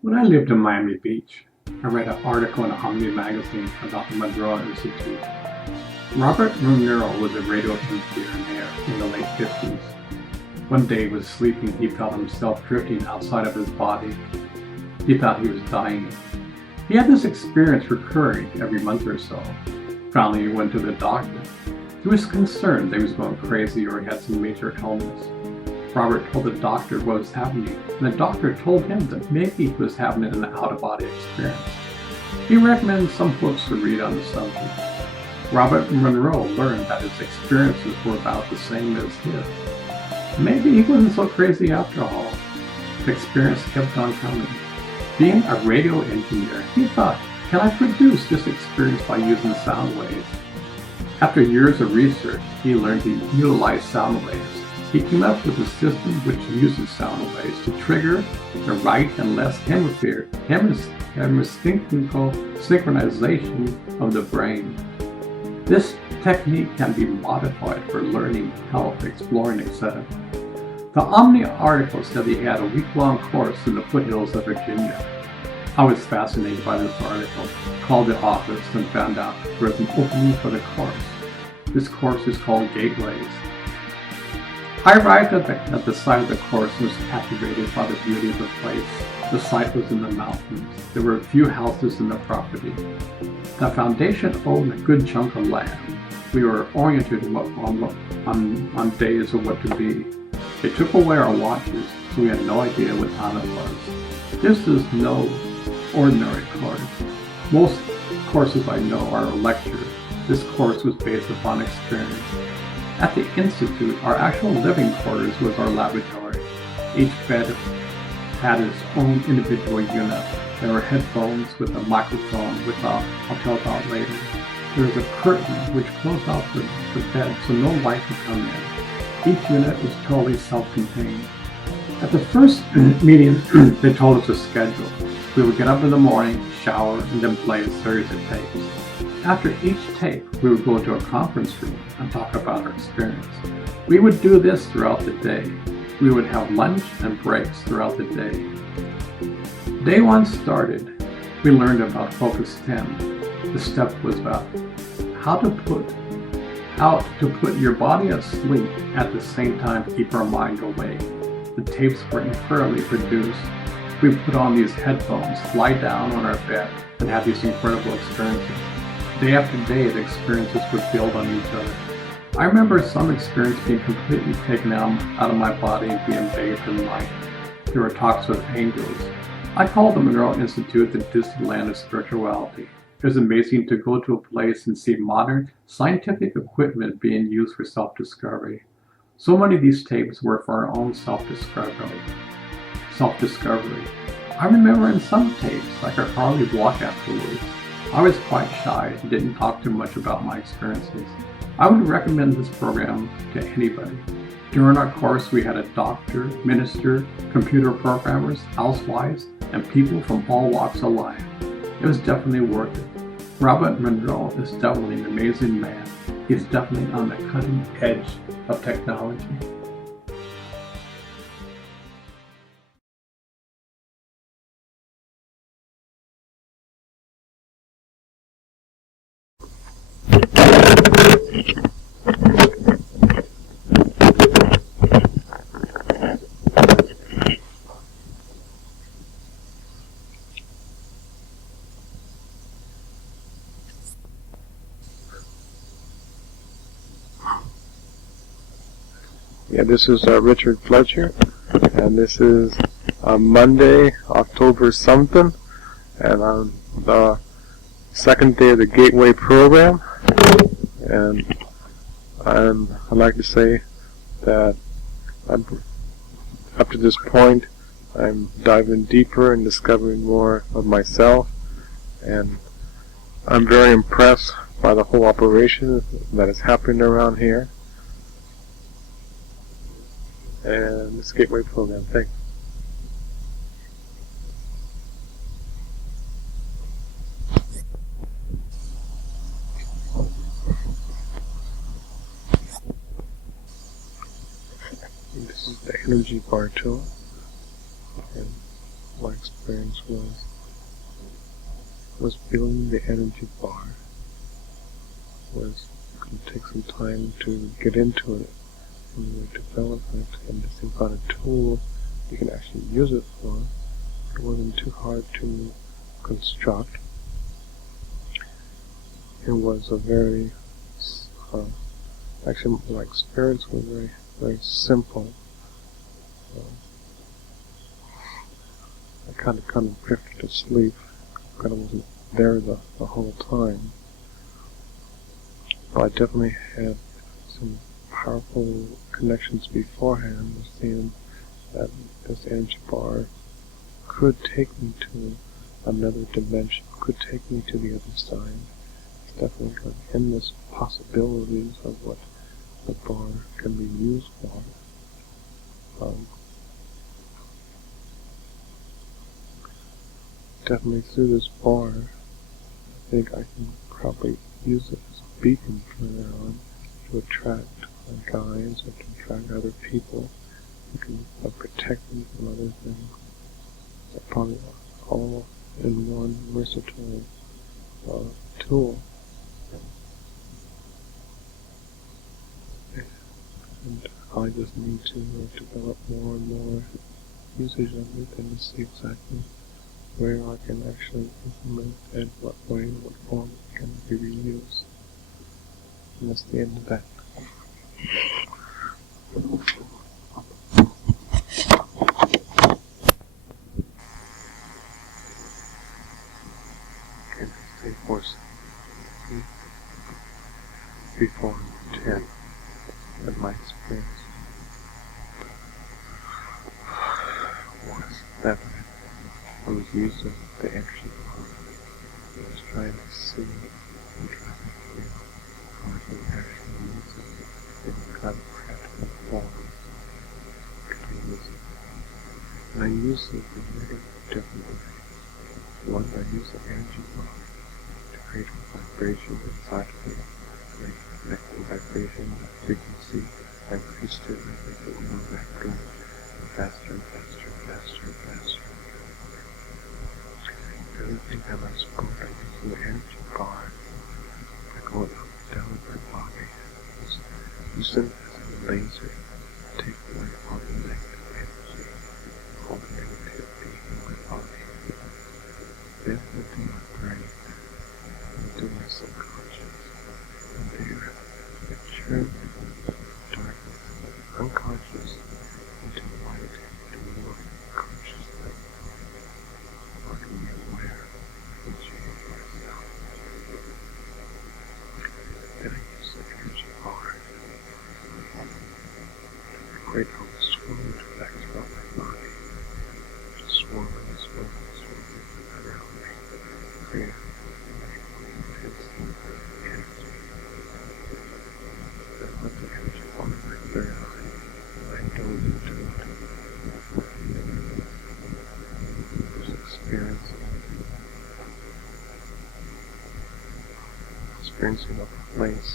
When I lived in Miami Beach, I read an article in Omni magazine about the Monroe Institute. Robert Monroe was a radio engineer in the late 50s. One day he was sleeping, he felt himself drifting outside of his body. He thought he was dying. He had this experience recurring every month or so. Finally, he went to the doctor. He was concerned that he was going crazy or he had some major illness. Robert told the doctor what was happening, and the doctor told him that maybe he was having an out-of-body experience. He recommended some books to read on the subject. Robert Monroe learned that his experiences were about the same as his. Maybe he wasn't so crazy after all. The experience kept on coming. Being a radio engineer, he thought, can I produce this experience by using sound waves? After years of research, he learned to utilize sound waves. He came up with a system which uses sound waves to trigger the right and left hemisphere synchronization of the brain. This technique can be modified for learning, health, exploring, etc. The Omni article said he had a week-long course in the foothills of Virginia. I was fascinated by this article, called the office, and found out there was an opening for the course. This course is called Gateways. I arrived at the site of the course and was captivated by the beauty of the place. The site was in the mountains. There were a few houses in the property. The foundation owned a good chunk of land. We were oriented on days of what to be. They took away our watches, so we had no idea what time it was. This is no ordinary course. Most courses I know are a lecture. This course was based upon experience. At the Institute, our actual living quarters was our laboratory. Each bed had its own individual unit. There were headphones with a microphone, which I'll tell about later. There was a curtain which closed off the bed so no light could come in. Each unit was totally self-contained. At the first meeting, they told us a schedule. We would get up in the morning, shower, and then play a series of tapes. After each tape, we would go to a conference room and talk about our experience. We would do this throughout the day. We would have lunch and breaks throughout the day. Day one started. We learned about Focus 10. The step was about how to put your body asleep at the same time keep our mind awake. The tapes were incredibly produced. We put on these headphones, lie down on our bed, and have these incredible experiences. Day after day, the experiences would build on each other. I remember some experience being completely taken out of my body and being bathed in light. There were talks with angels. I call the Monroe Institute the Disneyland of spirituality. It was amazing to go to a place and see modern scientific equipment being used for self-discovery. So many of these tapes were for our own self-discovery. I remember in some tapes I could hardly walk afterwards. I was quite shy and didn't talk too much about my experiences. I would recommend this program to anybody. During our course, we had a doctor, minister, computer programmers, housewives, and people from all walks of life. It was definitely worth it. Robert Monroe is definitely an amazing man. He's definitely on the cutting edge of technology. Yeah, this is Richard Fletcher, and this is Monday, October something, and on the second day of the Gateway program, and I'd like to say that up to this point, I'm diving deeper and discovering more of myself, and I'm very impressed by the whole operation that is happening around here. And this Gateway program. Thanks. This is the energy bar tool. And my experience was building the energy bar. Was going to take some time to get into it and develop it, and this thing got a tool you can actually use it for. It wasn't too hard to construct. It was a very, actually my experience was very, very simple. I kind of drifted to sleep. Kind of wasn't there the whole time. But I definitely had some powerful connections beforehand, seeing that this energy bar could take me to another dimension, could take me to the other side. It's definitely got endless possibilities of what the bar can be used for. Definitely through this bar, I think I can probably use it as a beacon further on to attract guides or to attract other people who can protect me from other things. It's probably all in one versatile tool. And I just need to develop more and more usage of it and to see exactly where I can actually implement and what way, what form it can be reused. And that's the end of that. Okay, stay force 3, 4, 10 in my experience was that I was using the energy bar. I was trying to see and trying to feel how I can actually use it in a kind of practical form. Can I use it? And I use it in many different ways. One, I use the energy bar to create a vibration inside of me, like connecting vibration, frequency. I increased it and I make it move back good, faster and faster and faster and faster. The other thing that I support, I use the energy bar by going up and down my body. Use it as a laser to take away all the negative energy, all the negativity in my body. Then within my brain, into my subconscious, and there I turn darkness, unconscious, into light, into more conscious light. I can be aware and change myself. Then I use the energy bar to create all the swirling effects around my body. Just swirling, swirling, swirling around me. Create intense energy. Then let the energy bar in my third eye. I dove into it. Just experiencing a place.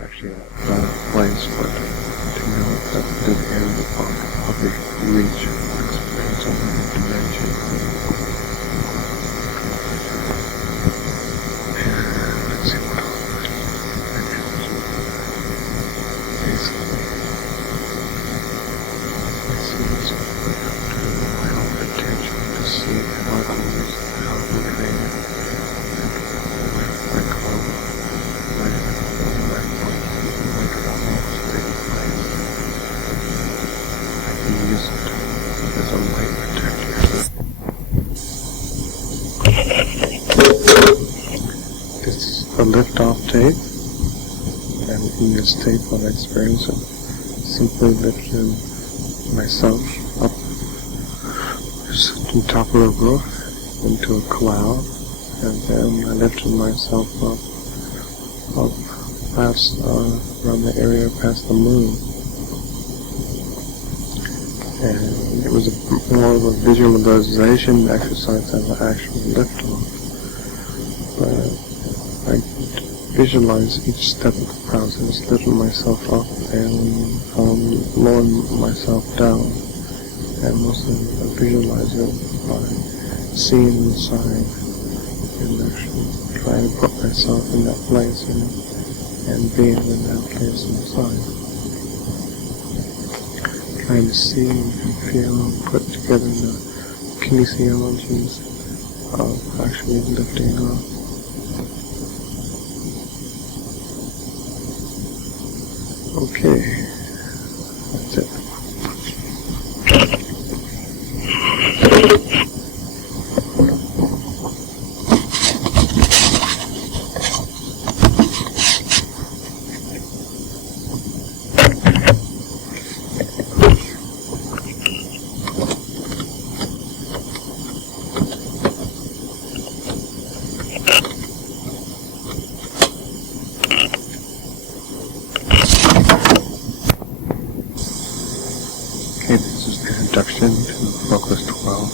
Actually, not a place, but to know that this energy bar of the reach experience of another dimension. And let's see what else I can do. Basically, I see this with my own potential to see how I can use it, how I can create it, and where I go, where my travels take place. I can use it as a light protector. This is a lift-off tape, and in this tape what I experience it, simply lifting myself up to the top of the roof into a cloud, and then I lifted myself up past around the area past the moon, and it was more of a visualization exercise than an actual liftoff. But I visualize each step of the process, lifting myself up and lowering myself down, and mostly I visualize it by seeing inside and actually trying to put myself in that place and being in that place inside. Trying to see and feel and put together the kinesiologies of actually lifting off. Okay, that's it. Okay, this is the introduction to Focus 12.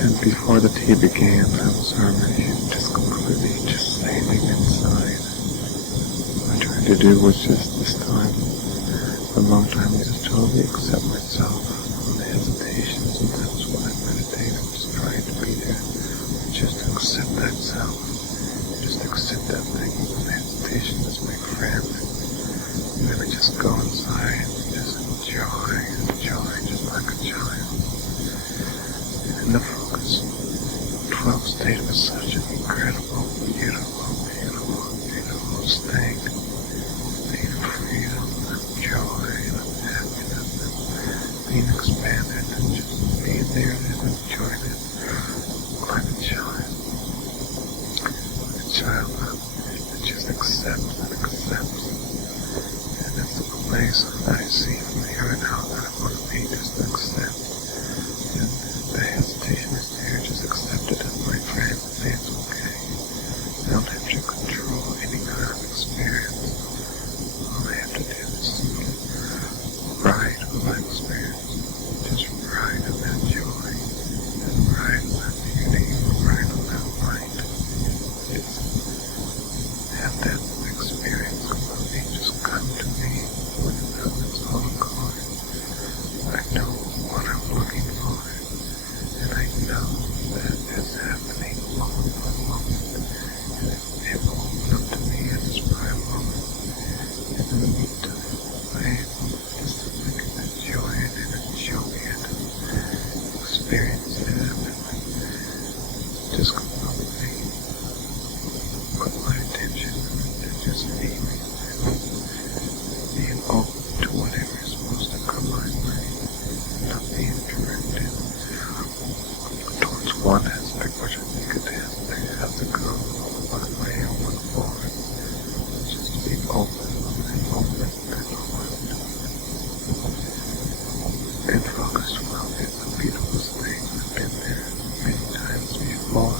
And before the tea began, I was already just completely just sailing inside. What I tried to do was just this time, for a long time, just totally accept myself from the hesitations, and that was what I meditated. Just trying to be there, just to accept that self, just accept that thing, the hesitation as my friend. And then I just go inside and just enjoy, just like a child. And in the Focus 12 state was such an incredible, beautiful state. State of freedom and joy and happiness and being expanded and just being there and enjoying it like a child. Like a child that just accepts and accepts. And that's the place that I see from here on out that I want to be, just to accept. And the hesitation is there, just accept it as my friend, say it's okay. I don't have to control any kind of experience. All I have to do is simply ride with my experience. Just ride on that joy, just ride on that beauty, ride on that light. Just have that experience completely just come to me without its own accord. I know what I'm looking for, and I know that it's happening moment by moment, and it will open up to me at this prime moment. And in the meantime, I am just simply enjoy it and enjoy it, experience it, and just completely put my attention and just being open to whatever is supposed to come my way, not being directed towards one aspect, which I think it has to go one way or one forward. Just to be open and open and open. And Focus 12 is the beautiful thing. I've been there many times before,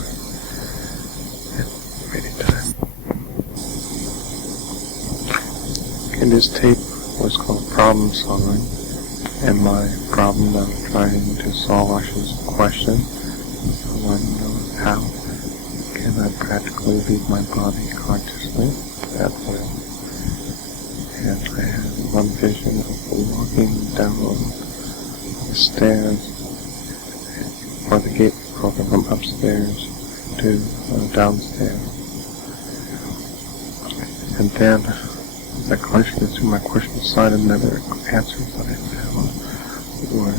and many times. And this tape was called Problem Solving, and my problem that I'm trying to solve is a question. I want to know how can I practically leave my body consciously at will. And I had one vision of walking down the stairs or the gate program from upstairs to downstairs. And then as I consciously through my question side, another answers that I found were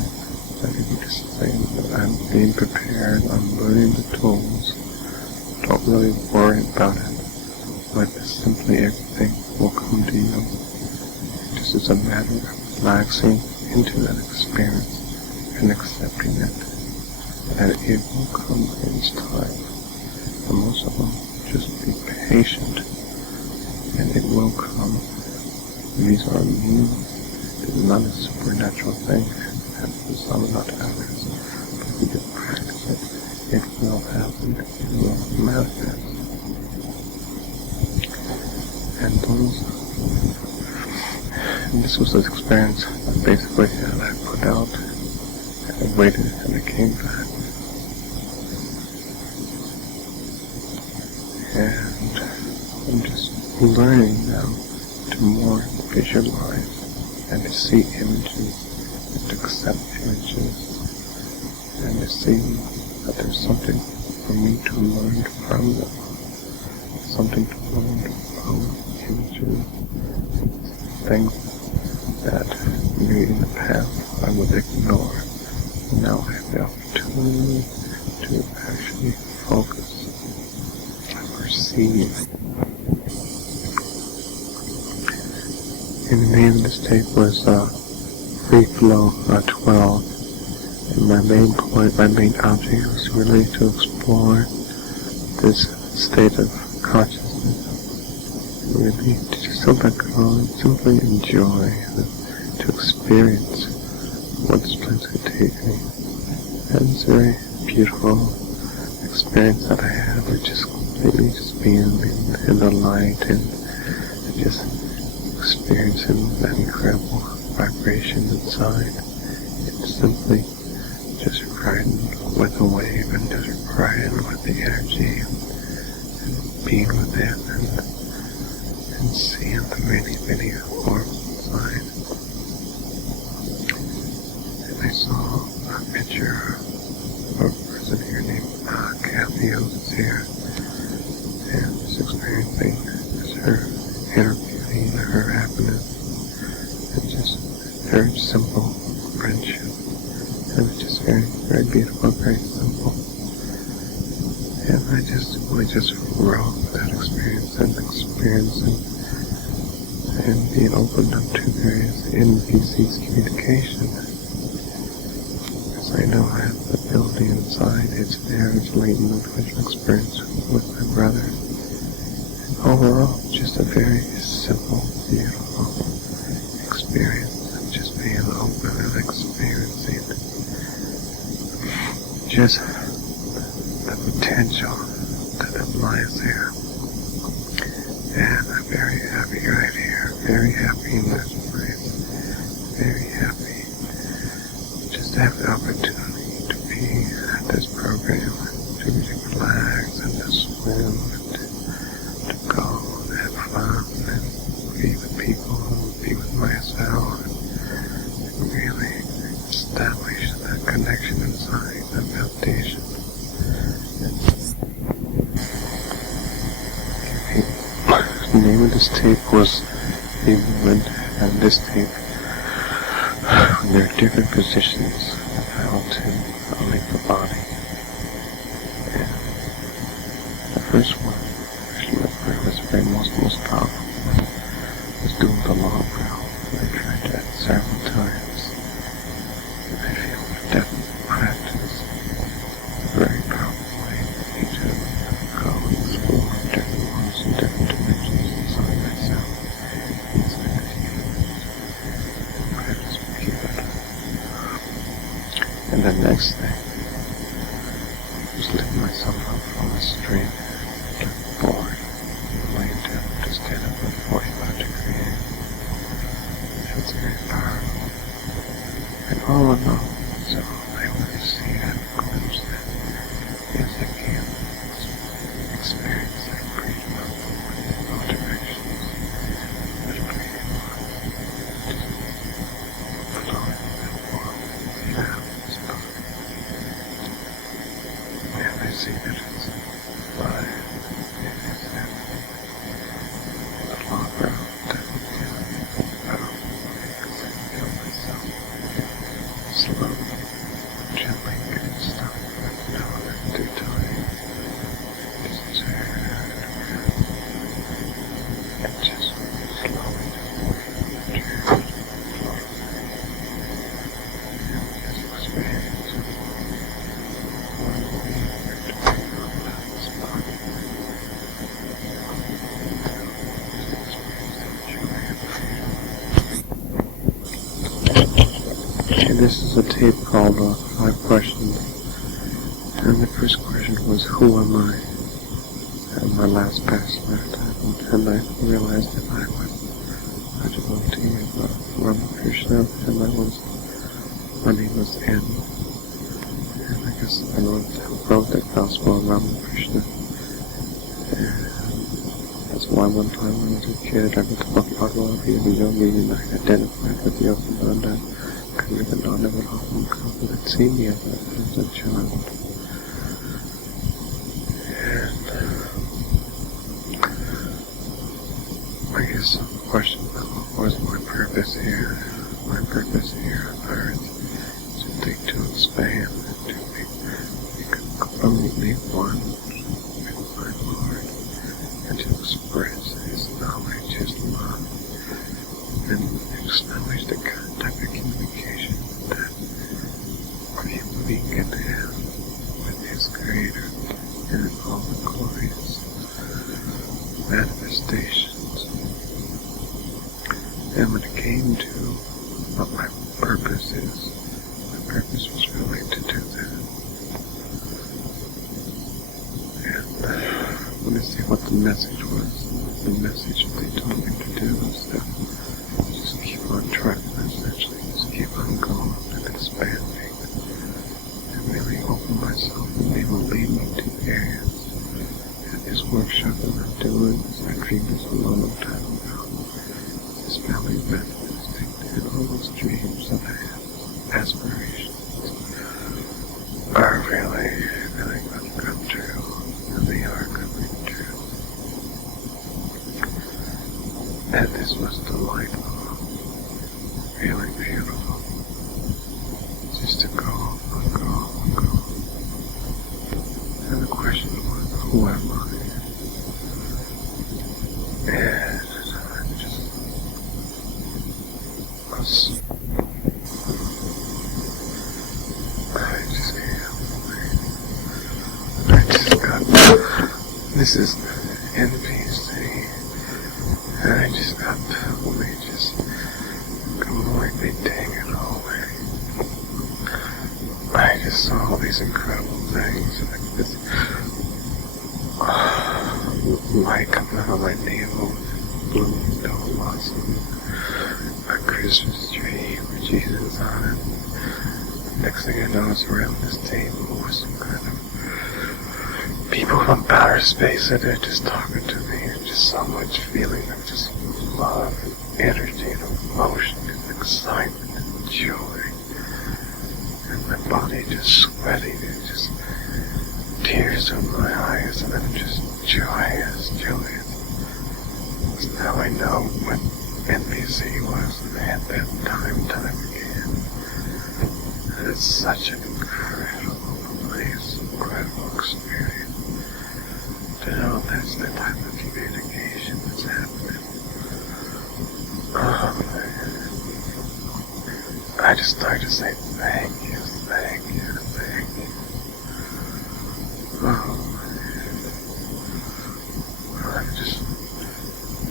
that it would just say that I'm being prepared, I'm learning the tools, don't really worry about it, but simply everything will come to you. Just as a matter of relaxing into that experience and accepting it, that it will come in its time. And most of all, just be patient, and it will come. These are means. It is not a supernatural thing, and for some, not others. But if we just practice it, it will happen, it will manifest. And this was the experience basically that I put out, and I waited, and I came back. And I'm just learning now to more visualize and to see images, and to accept images and to see that there's something for me to learn from them, something to learn from images, things that maybe in the past I would ignore. Now I have the opportunity to actually focus and perceive. And the name of this tape was Free Flow 12. And my main point, my main object was really to explore this state of consciousness. Really to just let go and simply enjoy, to experience what this place could take me. And it's a very beautiful experience that I had with just completely just being in the light and just experiencing that incredible vibration inside. And simply just riding with the wave and just riding with the energy and being with it and seeing the many, many forms inside. And I saw a picture of a person here named Kathy who was here and just experiencing just her inner beauty and her happiness and just very simple friendship. And it's just very, very beautiful, very simple. And I just wrote that experience and being opened up to various NPC's communication. Because I know I have the ability inside, it's there, it's latent individual experience with my brother. And overall, just a very simple, beautiful experience of just being open and experiencing just the potential that lies there. And I'm very happy right here, very happy in this place, very happy just to have the opportunity to be at this program, to relax and to swim and to go and have fun and be with people and be with myself and really establish that connection inside, that foundation. The name of this tape was The Movement, and this tape, there are different positions of how to leave the body. And the first one, was very most powerful, was doing the long route. I tried that several times, and I feel definitely practice a very powerful way to go and explore different worlds and different dimensions inside myself, inside the universe, and practice repeatedly. And the next thing was lifting myself up from the stream, board, laying down to stand up at 45 degrees. It's very powerful. And all in all, so I want to see that glimpse that yes, I can experience that freedom of movement in all directions. That freedom of just flowing and flowing down this body. And I see that it's alive. It is happening. The long route that will feel powerful because I feel myself slowly, gently getting started with no due time. Just turn and just slowly turn, float away, and just experience one way to bring on this body. Just experience that joy and freedom. And this is a tape called 5 Questions. And the first question was, who am I? And my last past lifetime. And I realized that I was a devotee of Ramakrishna, and my name was N. And I guess I wrote that gospel of Ramakrishna. And that's why one time when I was a kid, I went to Bhakti and I identified with Yogananda couldn't even know never often couple had seen me as a child. And I guess the question of what was my purpose here? My purpose here on earth is to expand and to be completely one with my Lord, and to express His knowledge, His love, and acknowledge the type of communication that a human being can have with his Creator and in all the glorious manifestations. And when it came to what my purpose is, my purpose was really to do that. And let me see what the message was. The message that they told me to do was that just keep on trucking, essentially, just keep on going and expanding, and really open myself, and they will lead me to areas. And this workshop that I'm doing, I dreamed this a long time ago, this family manifesting, and all those dreams that I have, aspirations, are really going to come true, and they are coming true. And this was delightful, really beautiful, just to go and go and go. And the question was, who am I? And I just got, this is NPC. And I just got totally just completely taken away. I just saw all these incredible things, like this light coming out of my navel, blooming double blossom, a Christmas tree with Jesus on it. Next thing I know is around this table with some kind of people from outer space that are just talking to me, and just so much feeling of just love and energy and emotion and excitement and joy, and my body just sweating and just tears in my eyes, and I'm just joyous. So now I know what NBC was, and I had that time again. And it's such an incredible place, incredible experience. To know that's the type of communication that's happening. Oh, man. I just started to say thank you. Oh, man. I'm just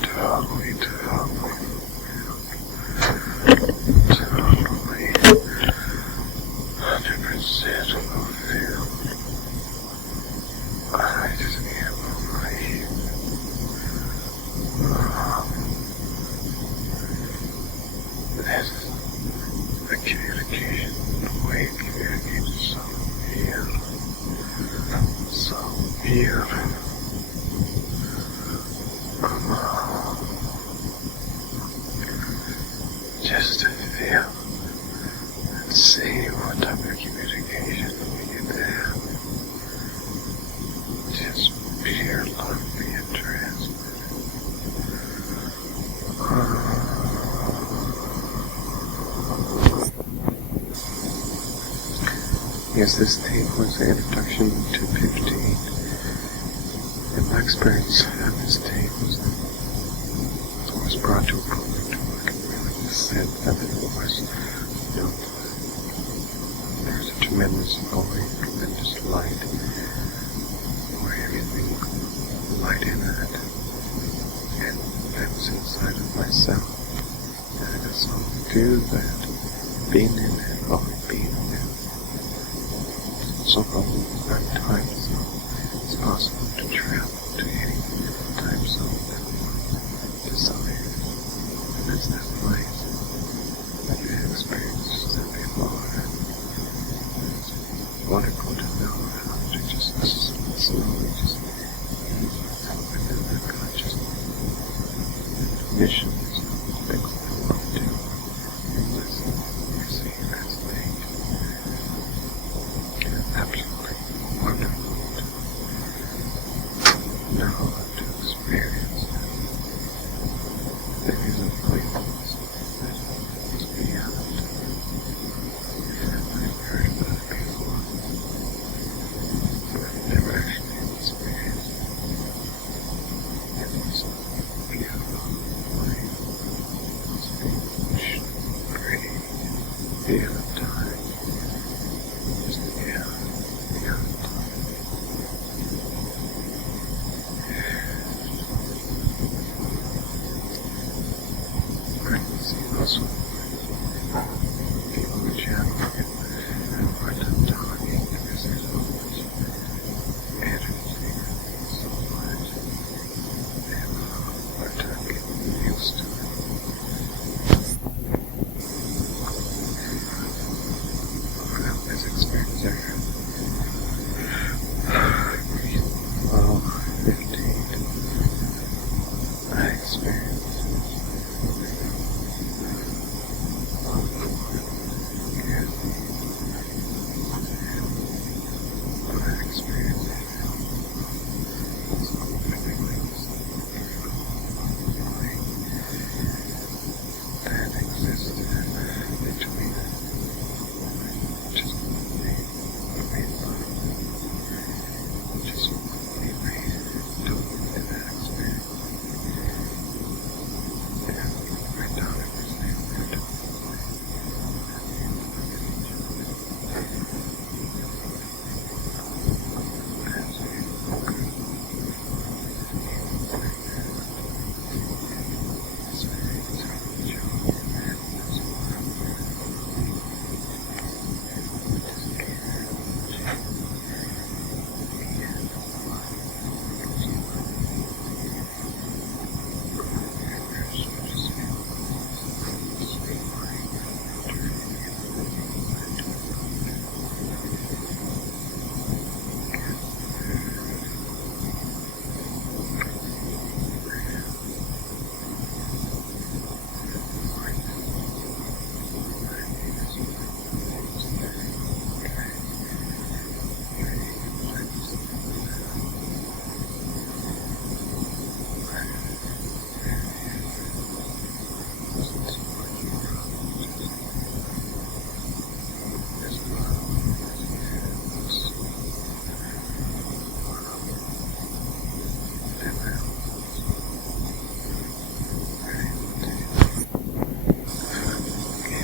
totally 100% fulfilled. I just can't believe this. The communication, the way it communicates is so beautiful. Just to feel and see what type of communication we can have. Just pure love being transmitted. Yes, this tape was the introduction to 15. And my experience on this tape was that it was brought to a point where I could really just sense that it was, there's a tremendous glory, tremendous light, where everything light in it, and that was inside of myself. And I just saw to do that, being in it, always being in it. So from that time zone, it's possible to travel to any time zone that one desires. And that's that place that you have experienced that before. It's wonderful to know how to just slowly just ease yourself into that consciousness. Missions, things that I want to do. And listen, you're seeing absolutely wonderful to know, to experience. There is a place that is beyond. I've heard about it before, but I've never actually experienced it. It is beautiful, light, speech, pretty, beyond time, just beyond time. I can see also people in channel get hard time talking because there's so much energy, so much. They have a hard time getting used to it. Without this experience, well, 15, I experienced that existed between just me and love. Just me don't into that experience. And my daughter was there too.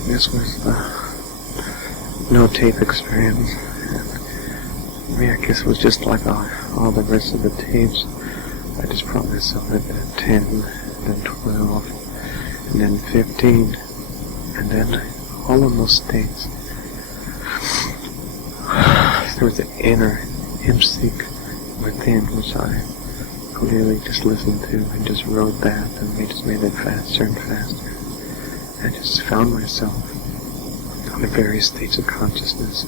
This was the no tape experience. I guess it was just like all the rest of the tapes. I just brought myself at 10, then 12, and then 15, and then all of those states. There was an inner hymn-seek within which I clearly just listened to and just wrote that, and we just made it faster and faster. I just found myself on the various states of consciousness,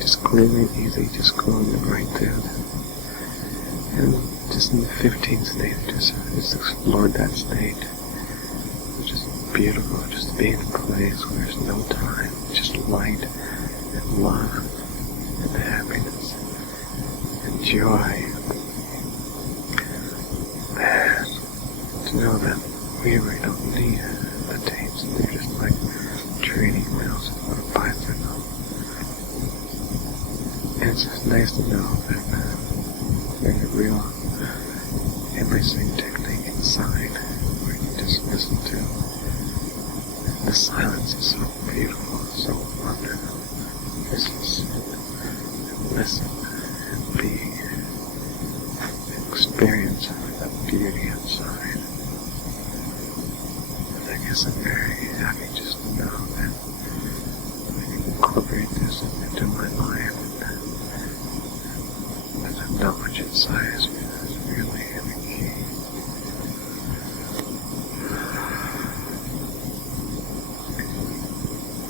just clearly and easy, just going right through them. And just in the 15th state, I just explored that state. It was just beautiful, just to be in a place where there's no time, just light and love and happiness and joy. And to know that we really don't need the tapes, they're just like training wheels on a bicycle. And it's just nice to know that there's a real embracing technique inside where you just listen to. And the silence is so beautiful, so wonderful. Just sit and listen and be and experience that beauty inside. And I guess I'm very happy just to know that I can incorporate this into my life, and that knowledge inside is really the key.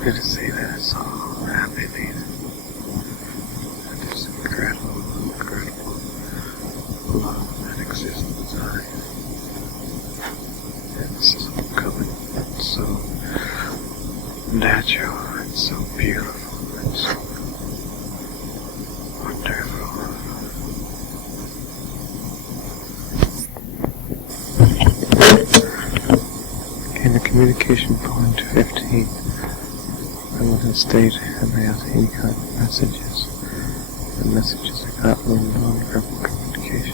Good to see that it's all happening. And this incredible love that exists inside. And this is all coming so natural and so beautiful and so communication point 15. I was in state and I asked any kind of messages. The messages I got were non-verbal communication.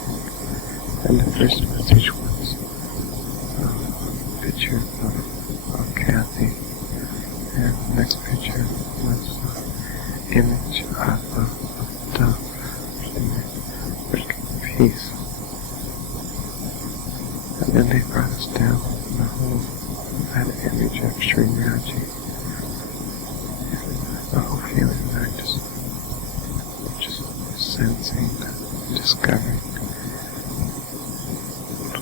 And the first message was a picture of Kathy. And the next picture was an image of a dove in the peace. And then they brought us down the whole that image of Sri Raji. The whole feeling that I just sensing, discovering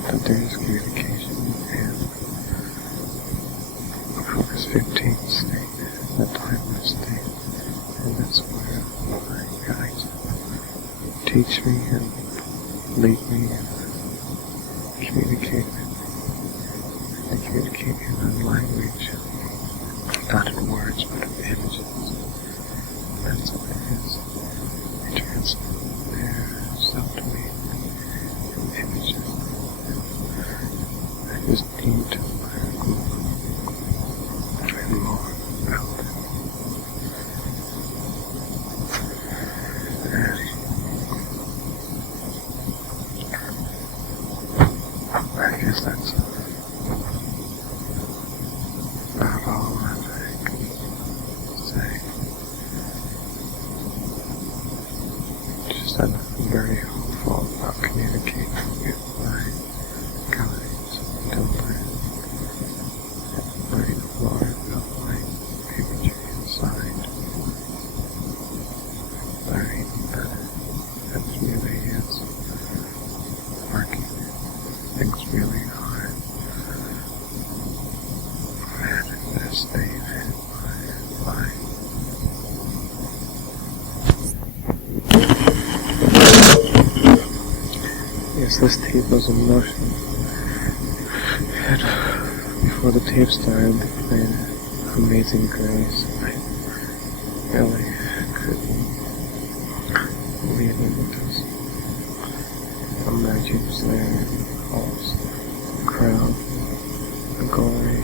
that there is communication and focus 15 state, the timeless state, and that's where my guides teach me and lead me and communicate with. They communicate in a language, not in words, but in images. That's what it is. They transmit their self to me in images. I just need to learn more about it. And I guess that's about all that I can say. Just I'm very hopeful about communicating with my guides until learning more about my imagery inside. Learning that it really is working. Things really are manifesting in my life. Yes, this tape was in motion. And before the tape started, they played Amazing Grace. I really couldn't believe it because Imagine was there and all this crowd, the glory.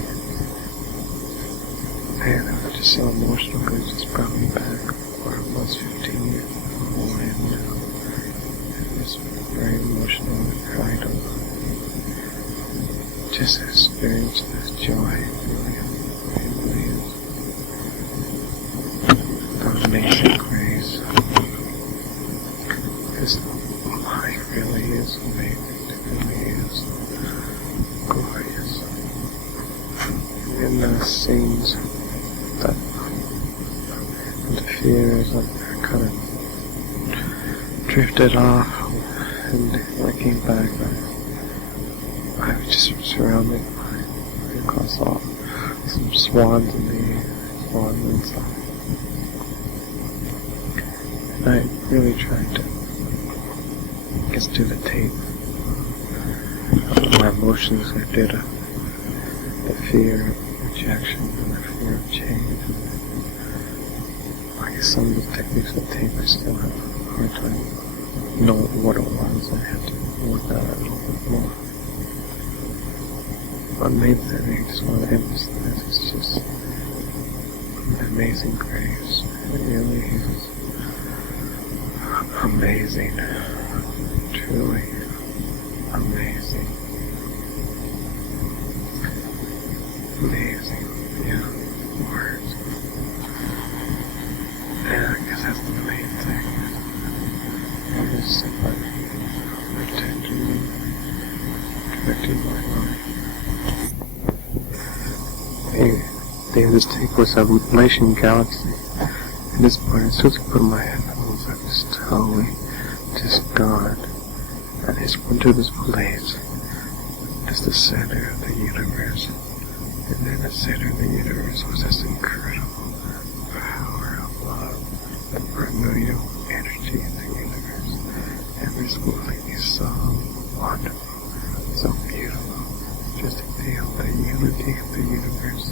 And I was just so emotional because it just brought me back where I was 15 years ago, where I am now. It was very emotional and cried a lot. Just experience this joy, it really is. The amazing grace. This life really is amazing, it really is glorious. In the scenes that the fears I kind of drifted off, and when I came back I was just surrounded by, I saw some swans in the air, swans inside. And I really tried to get to the tape. My emotions, I did the fear of rejection and the fear of change. I guess some of the techniques of the tape I still have a hard time knowing what it was. I had to work on it a little bit more. But main thing I just want to emphasize is just an amazing grace. It really is amazing. Truly amazing. Amazing. Yeah, words. And I guess that's the main thing. I just simply attention connecting my life. The name of this tape was Relation Galaxy. At this point, as soon as I put on my headphones, I was totally just gone. And I just went to this place. It's the center of the universe. And in the center of the universe was this incredible power of love, the primordial energy in the universe. And this feeling is so wonderful, so beautiful. Just to feel the unity of the universe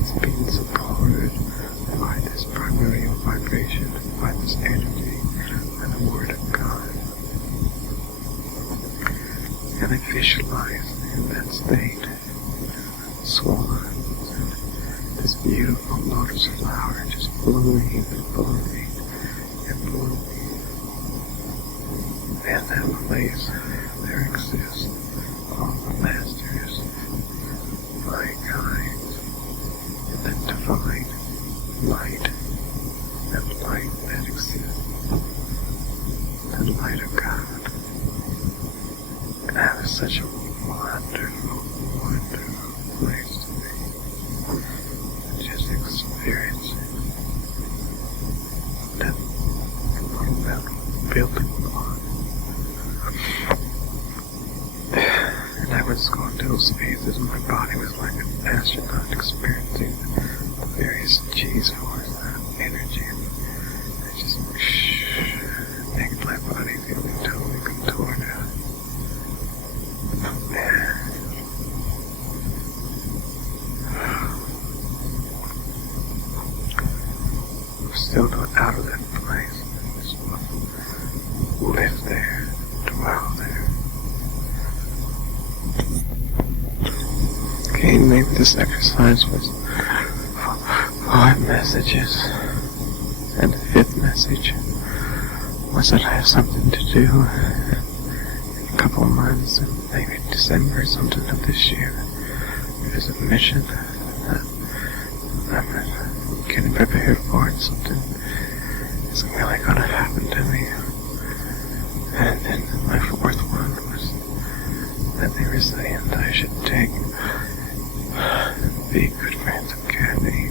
is being supported by this primordial vibration, by this energy, and the Word of God. And I visualized in that state, swan, beautiful lotus flower just blooming and blooming and blooming. In that place, there exists all the masters, mankind, and that divine light, that light that exists, the light of God. And that was such a wonderful, wonderful place to be. Just experiencing that fundamental building block. And I was going to those phases, and my body was like an astronaut experiencing the various G's force, that energy. And it just making my body feeling totally contorted. I'm still not out of that place. I just want to live there, dwell there. Okay, maybe this exercise was 5 messages, and the 5th message was that I have something to do in a couple of months, and maybe December or something of this year. There's a mission that I'm getting prepared for, and something is really going to happen to me. And then my 4th one was that they were saying that I should be good friends with Kathy,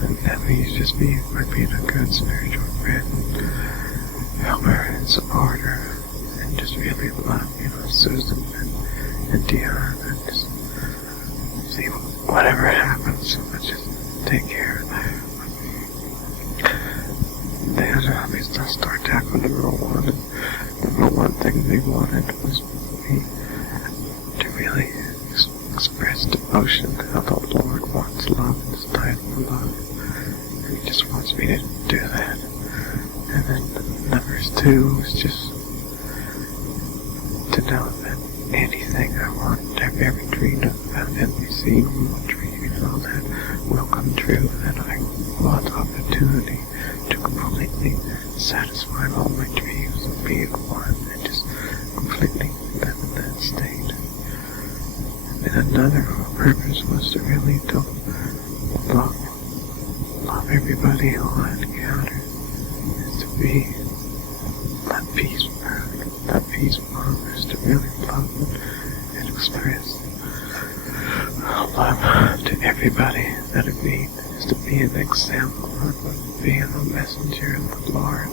and that means just being a good spiritual friend, help her and support her, and just really love, Susan and Dion, and just see whatever happens, let's just take care of that. Then we start tackling number 1, and number 1 thing they wanted was me to really express devotion to how the Lord wants love in this time of love. And He just wants me to do that. And then number 2 is just to know that anything I want, I've ever dreamed of, I've ever seen, will dream, all that will come true, and I will have the opportunity to completely satisfy all my dreams of being one, and just completely live in that state. And another purpose was to really love everybody who I encounter, is to be that peace bird, that peace mom, is to really love and express love to everybody that I meet, is to be an example of being a messenger of the Lord.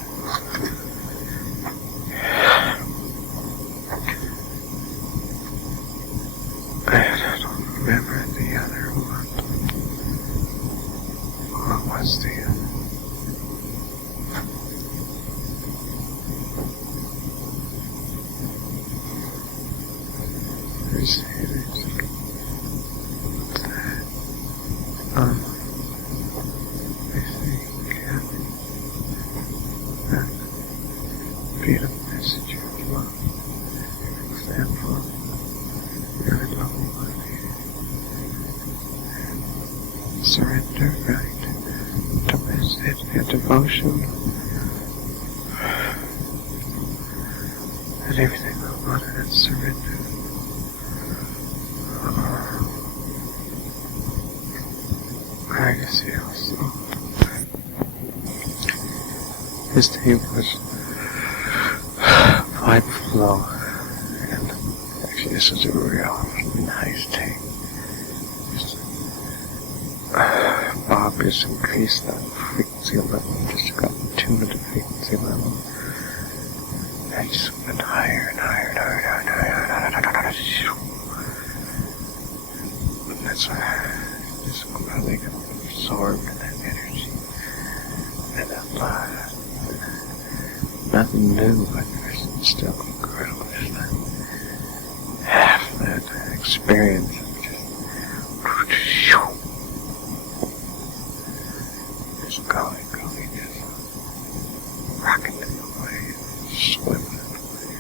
I don't remember the other one. What was the other? What's that? I think that being a messenger of love, an example of really loving life, surrender, right, to message and devotion, and everything I wanted and surrender. I just feel so. This table was 5 flow, and actually this was a real nice thing. Bob just increased that frequency level, just got in tune to the frequency level. And I just went higher and higher and higher and higher and higher. And that's why I just completely got absorbed in that energy and that love. Nothing new, but it's still incredible. Just that half that experience of just going, just rocking it away, swimming it away.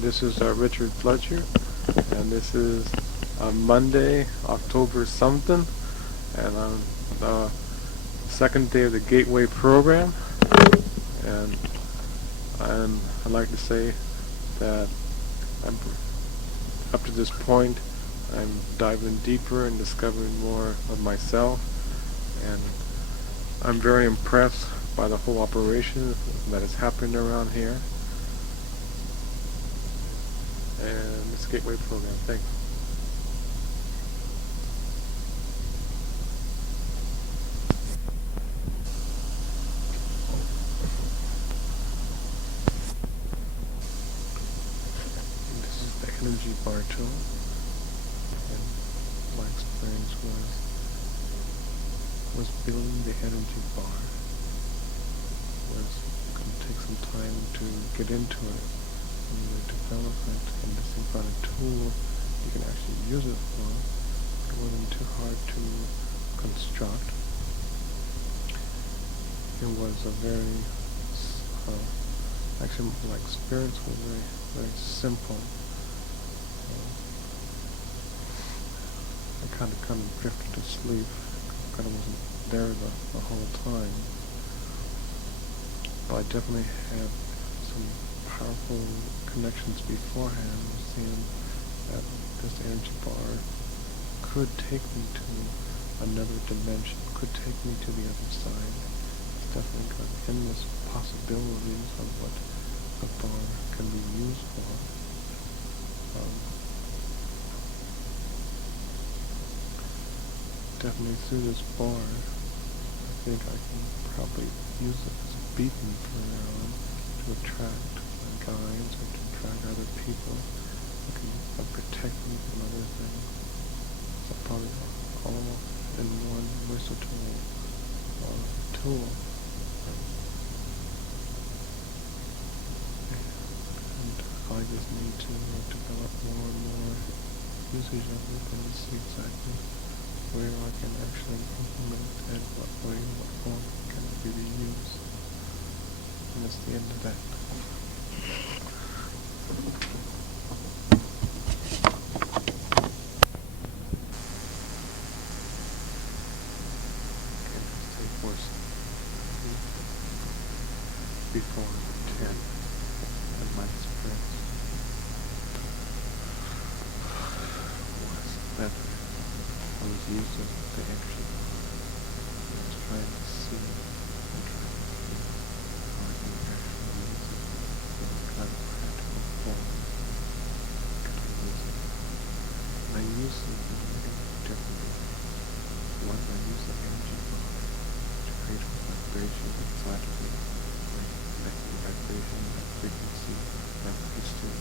this is Richard Fletcher, and this is Monday, October something, and on the second day of the Gateway program, and I'd like to say that up to this point, I'm diving deeper and discovering more of myself, and I'm very impressed by the whole operation that is happening around here. And this Gateway program. Thanks. This is the energy bar tool, and my experience was building the energy bar. Was going to take some time to get into it. You develop it, and this is not a tool you can actually use it for. It wasn't too hard to construct. It was a very, actually my experience was very, very simple. I kind of drifted to sleep. Kind of wasn't there the whole time. But I definitely had some powerful connections beforehand, seeing that this energy bar could take me to another dimension, could take me to the other side. It's definitely got endless possibilities of what a bar can be used for. Definitely through this bar, I think I can probably use it as a beacon further on to attract guides or to attract other people who can protect me from other things. So probably all in one versatile tool. And I just need to develop more and more usage of it and to see exactly where I can actually implement it and what way, what form can it be used. And that's the end of that. Before 10 and my experience was that I was using the energy. I was trying to see and trying to see how I can actually use it in a kind of practical form. Can I use it? And I use it in many different ways. One, I use the energy bar to create a vibration inside of me. Vibration, that frequency, that pitch to it,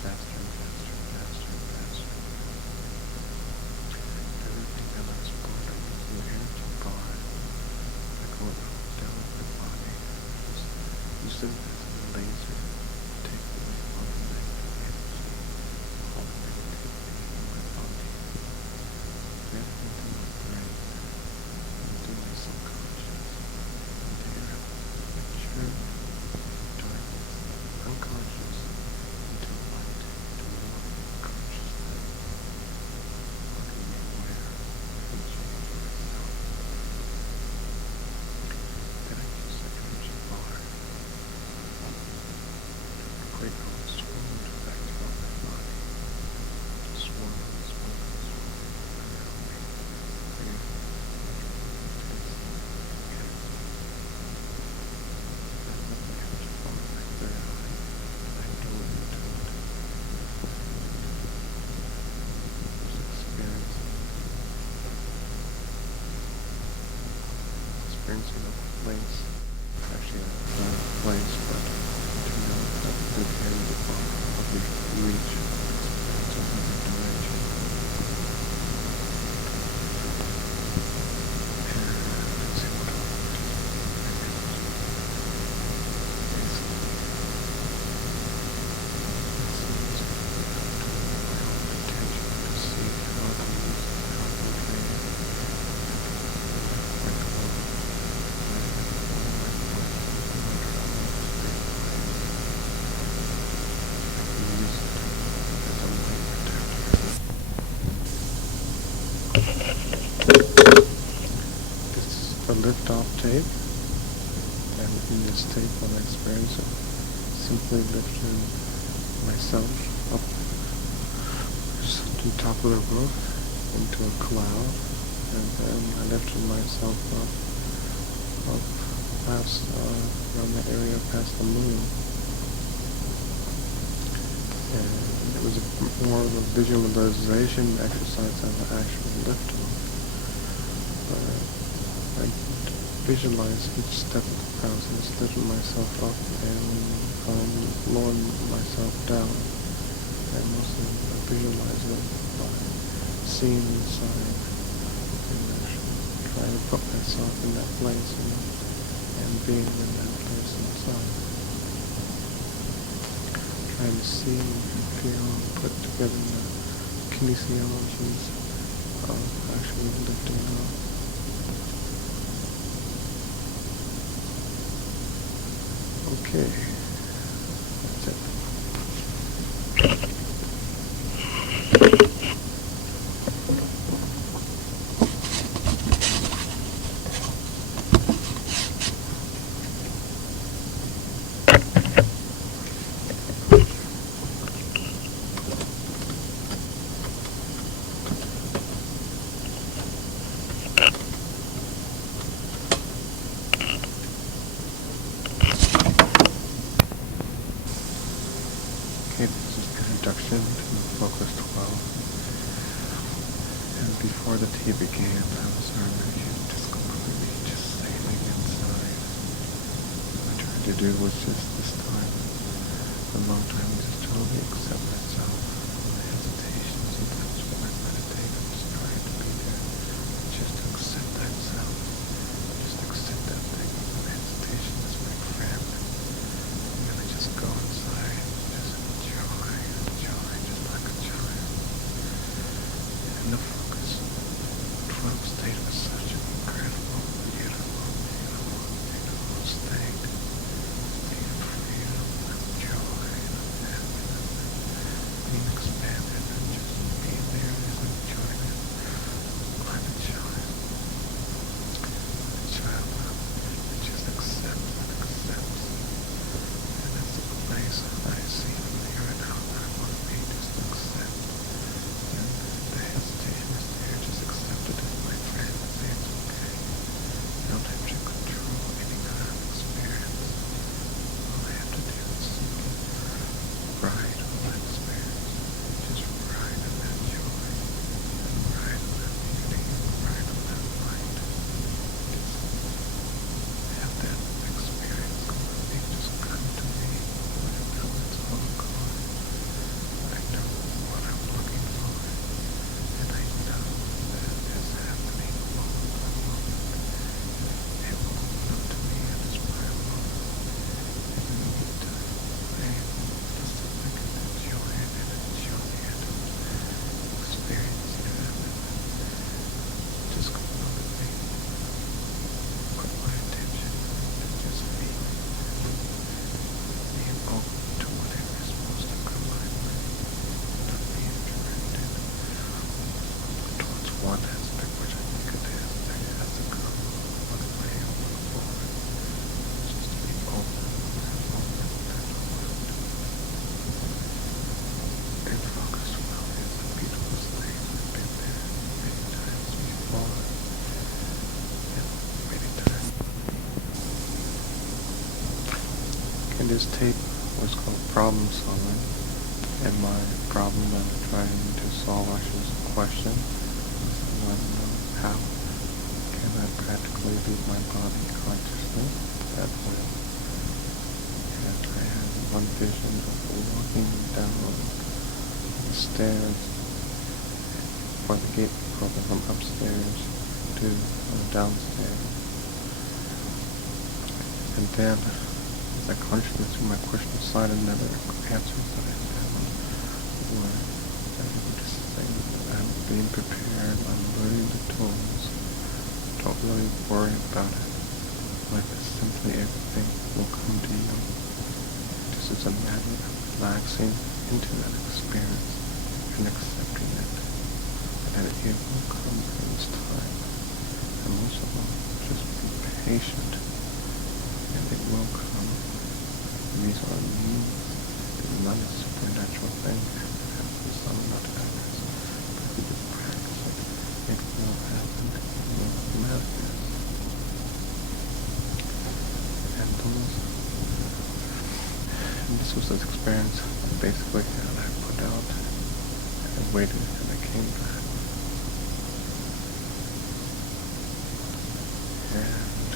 faster and faster and faster and faster. Everything that I was part of was the energy bar that goes down my body, just using it as a laser to take away all the negative energy, all the negativity in my body, get into my brain, into my subconscious. Darkness, unconscious, into light, to more consciousness. Making me aware and changing myself. Then I use the energy bar to create a swirling effect on my body. Swirl around me, creating experiencing a place, actually not a place, but to know that the energy bar of me reach experience of another dimension. And let's see what I want to do. lift-off tape, and in this tape when I experience it, simply lifting myself up to the top of the roof into a cloud, and then I lifted myself up past, around the area past the moon. And it was more of a visualization exercise than an actual liftoff. But I visualized each step of the process, lifting myself up and lowering myself down. And mostly I visualize it by seeing inside and actually trying to put myself in that place and being in that place inside. Trying to see and feel and put together the kinesiologies of actually lifting up. Okay, that's it. Okay, this is introduction to Focus 12. And before the tea began, I was already just completely just sailing inside. What I tried to do was just this time, a long time, just totally accept myself. My hesitation, sometimes when I meditate, I'm just trying to be there. Just to accept that self. Just accept that thing. My hesitation is my friend. And then I just go inside. Enjoy, just like a child. And the focus, 12 state was such an incredible, beautiful state. State of freedom and joy and happiness and being expanded and just being there and enjoying it. I'm a child. A child that just accepts and accepts. And that's the place I see from here on out. I want to be just accept. And the hesitation is there, just accept it as my friend and say it's okay. I don't have to control any kind of experience. All I have to do is simply ride on that experience. Just ride on that joy. And ride on that beauty. Ride on that light. Just have that experience completely just come to me. I know it's all gone. I know what I'm looking for. And I know that it's happening moment by moment. It will open up to me at this very moment. And in the meantime, I am just simply going to enjoy it and enjoy it. Experiencing it and just completely put my attention and just being open to whatever is supposed to come my way, not being directed towards one aspect which I think it has to come one way or one forward. Just to be open and open and open. And focus well is a beautiful state. I've been there many times before. And many times. And this tape was called Problem Solving, and my problem that I'm trying to solve actually is a question. I want to know how can I practically leave my body consciously at will. And I had one vision of walking down the stairs for the gate program from upstairs to downstairs. And then as I consciously through my question side and never answers that I found were that I would just say that I'm being prepared, I'm learning the tools, don't really worry about it. Like simply everything will come to you. This is a matter of relaxing into that experience and accepting it. And it will come in its time. And most of all, just be patient, and it will come. These are means. It's not a supernatural thing. It's not factors. But if we just practice it, it will happen. It will manifest. And this was an experience basically that I put out and waited and I came back. And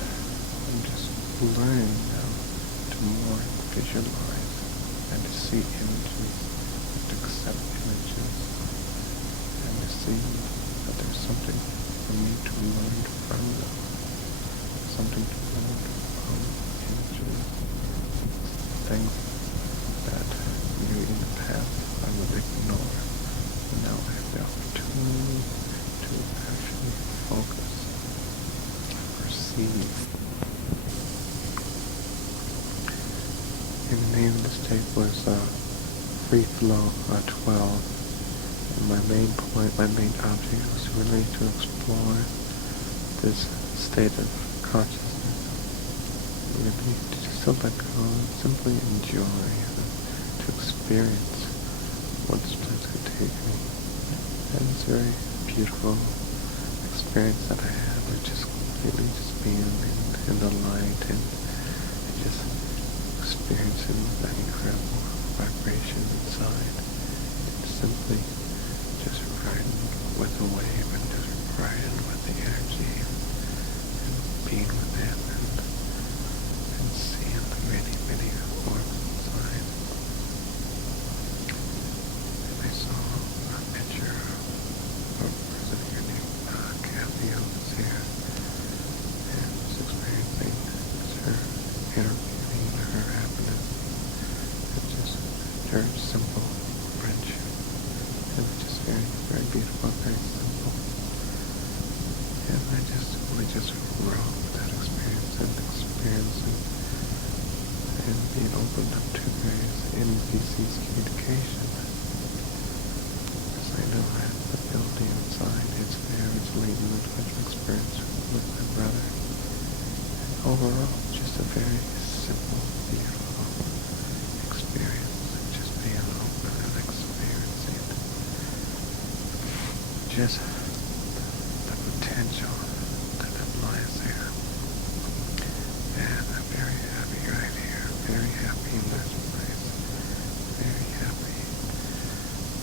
I'm just learning now to more visualize and to see images, to accept images, and to see that there's something for me to learn from them, something to learn from images, things that maybe in the past I would ignore, and now I have the opportunity to actually focus, perceive. And the name of this tape was Free Flow 12. And my main point, my main object was really to explore this state of consciousness. Really to just let go, simply enjoy, to experience what this place could take me. And it's a very beautiful experience that I had, of just completely just being in the light and just experiencing that incredible vibration inside. And simply just riding with the wave and just riding with the energy and being with it and seeing the many, many forms inside. And I saw a picture of a person here named Kathy who was here and was experiencing her inner beauty and her happiness. It's just very simple friendship. And it's just very, very beautiful, very simple. And we just rode that experience and being opened up to various NPC's communication. Because I know I have the ability inside. It's there, it's latent in the experience with my brother. And overall, just a very simple, beautiful experience. Just being open and experiencing just the potential that lies there. And I'm very happy right here. Very happy in this place. Very happy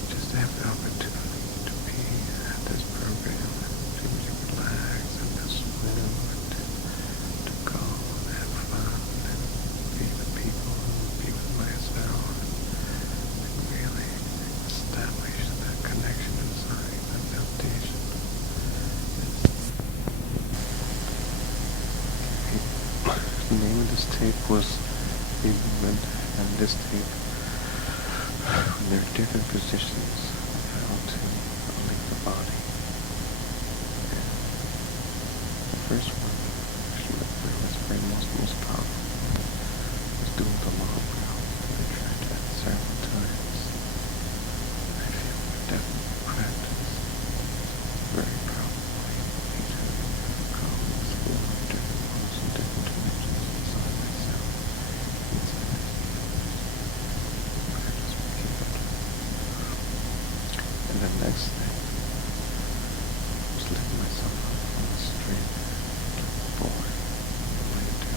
just to have the opportunity to be at this program, to relax and to swim and to go and have fun and be with people and be with myself and really establish that connection inside, that foundation. The name of this tape was The Movement, and this tape, there are different positions how to link the body. And the first one, actually that was very most powerful, was doing the long route. I tried that several times. I feel that practice very probably each of them go explore different modes and different dimensions inside myself, inside this universe. Practice making it. And the next thing was letting myself up on the street, bored, way to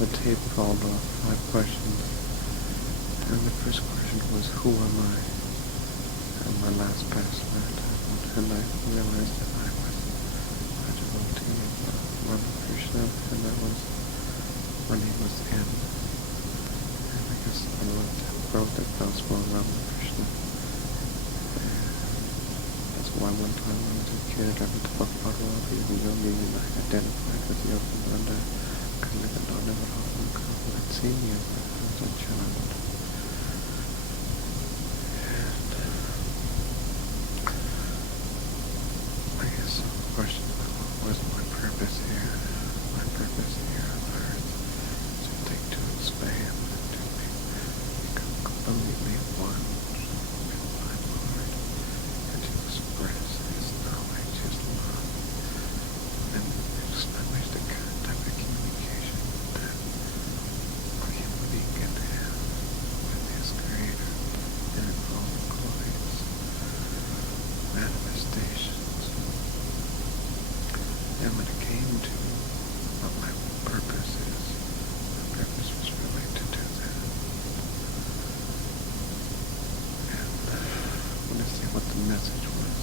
a tape called 5 Questions. And the first question was, who am I? And my last password. And I realized that I was a devotee of Lord Krishna, and that was when he was in. And I guess I wrote the gospel of Krishna. That's why one time when I was a kid, I would talk about all the yogi, and I identified with Yogananda. Yogananda would often come and see me as a child. And I guess the question was my purpose here. My purpose here on earth is to expand, to become completely one with my Lord, and to express His knowledge, His love, and establish the kind type of communication that a human being can have with his Creator in all the glorious manifestations. And when it came to what my purpose is, my purpose was really to do that. And I want to see what the message was.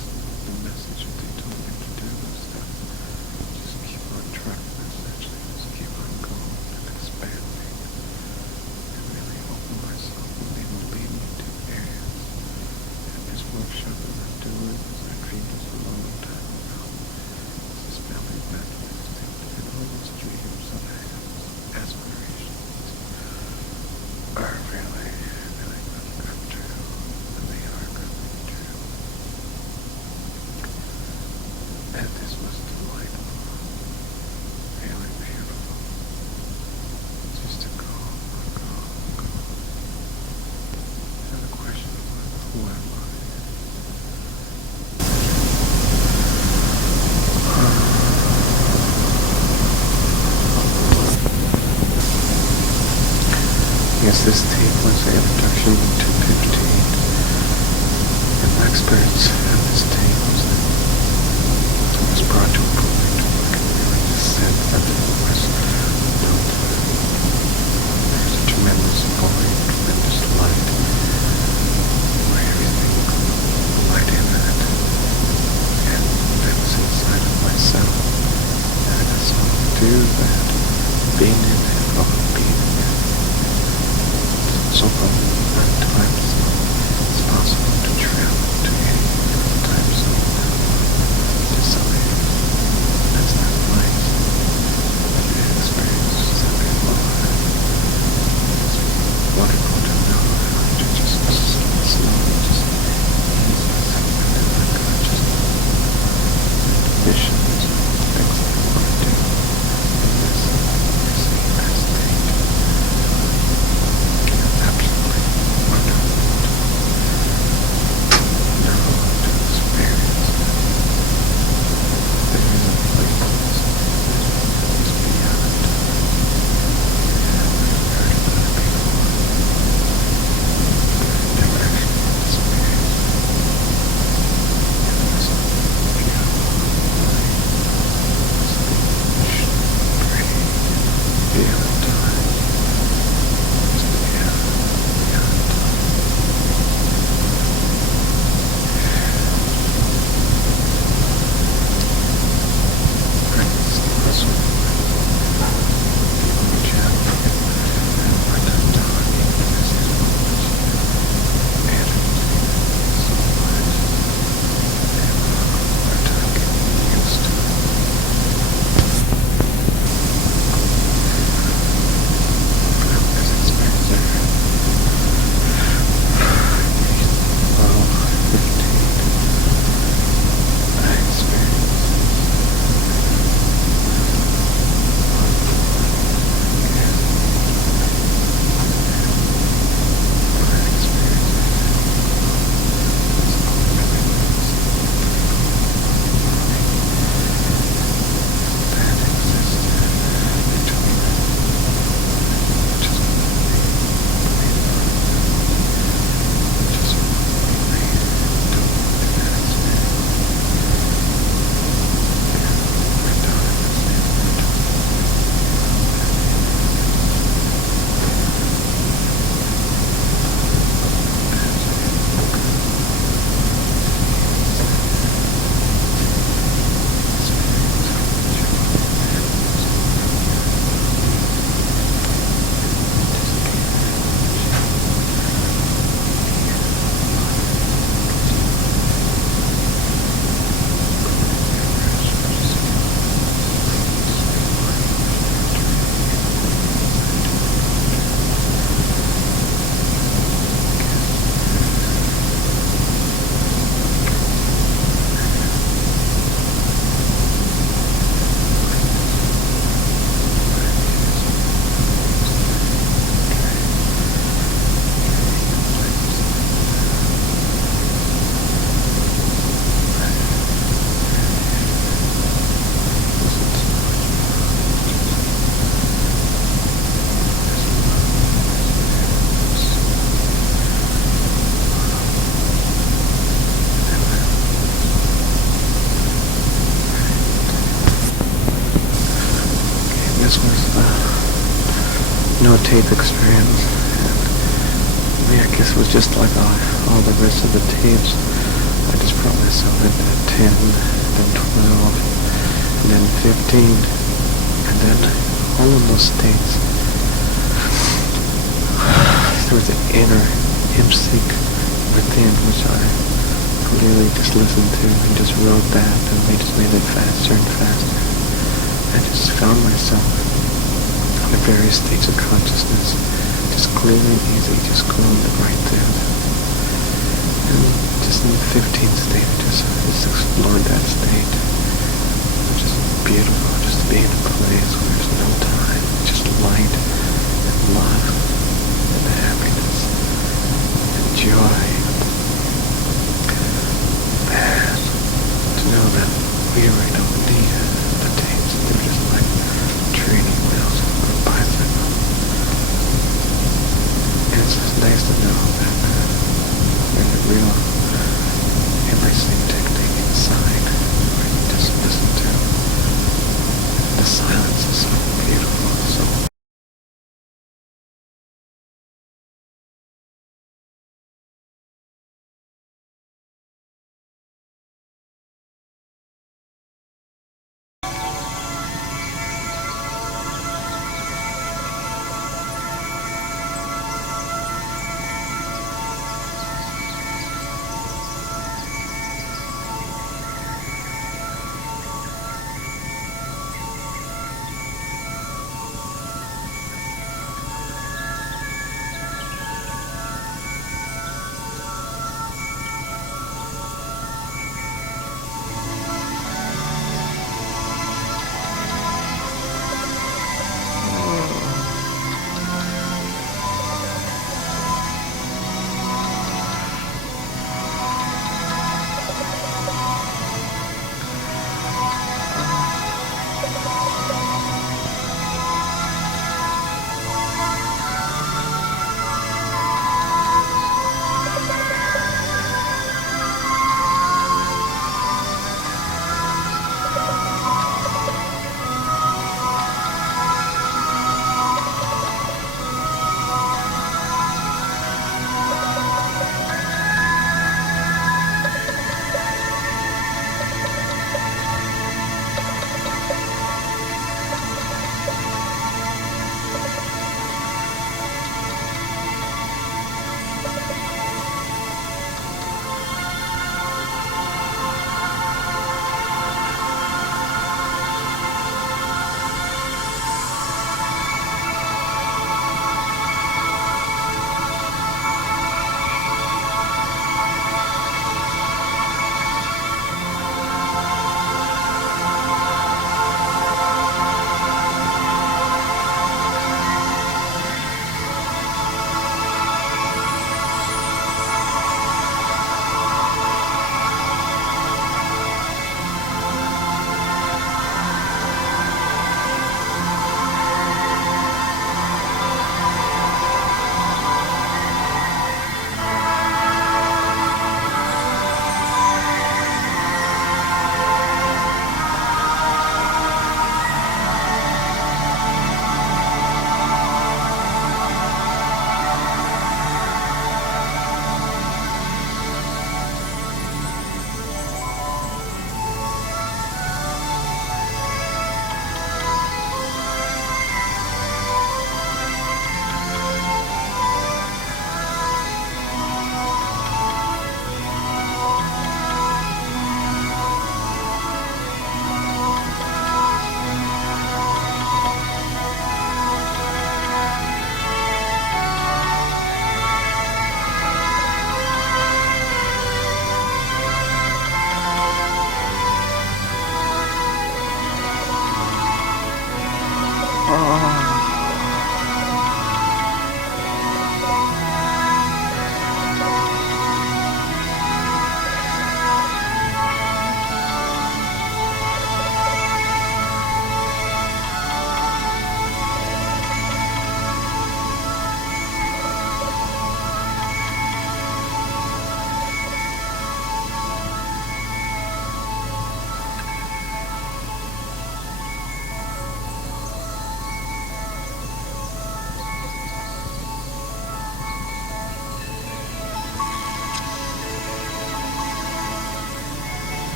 The message that they told me to do was to just keep on trucking, essentially. Just keep on going and expanding. And really open myself and they will lead me to areas. And this workshop that I'm doing is I dreamed this a long time ago. This is family manifesting. And all those dreams that I have, aspirations, are really, really going to come true. And they are coming true. And this was delightful. Really beautiful. Just to go. And the question was, who am I? Yes, this tape was an introduction to 15. And my experience at this tape was that it was brought to a point where I could really just sense that there was there's a tremendous void, tremendous light, where everything light in that. And that was inside of myself. And I saw to do that, being in it, being in it. So from that time zone, it's possible to travel to any time zone desire. That's that place. The experience is that people have. It's wonderful to know how to just slowly just ease myself into my consciousness. Missions, things that I want to do. And this was no tape experience. And I guess it was just like all the rest of the tapes. I just brought myself into 10, then 12, and then 15, and then all of those states. There was an inner sync within which I clearly just listened to and just wrote that, and they just made it faster and faster. I just found myself in the various states of consciousness, just clearly and easy, just going right through them. And just in the 15th state, I just explored that state. Just beautiful, just being in a place where there's no time, just light and love and happiness and joy. And to know that we really don't need the tapes, they're just like training wheels on a bicycle. And it's just nice to know that there's a real embracing technique inside where you just listen to. The silence is so beautiful, so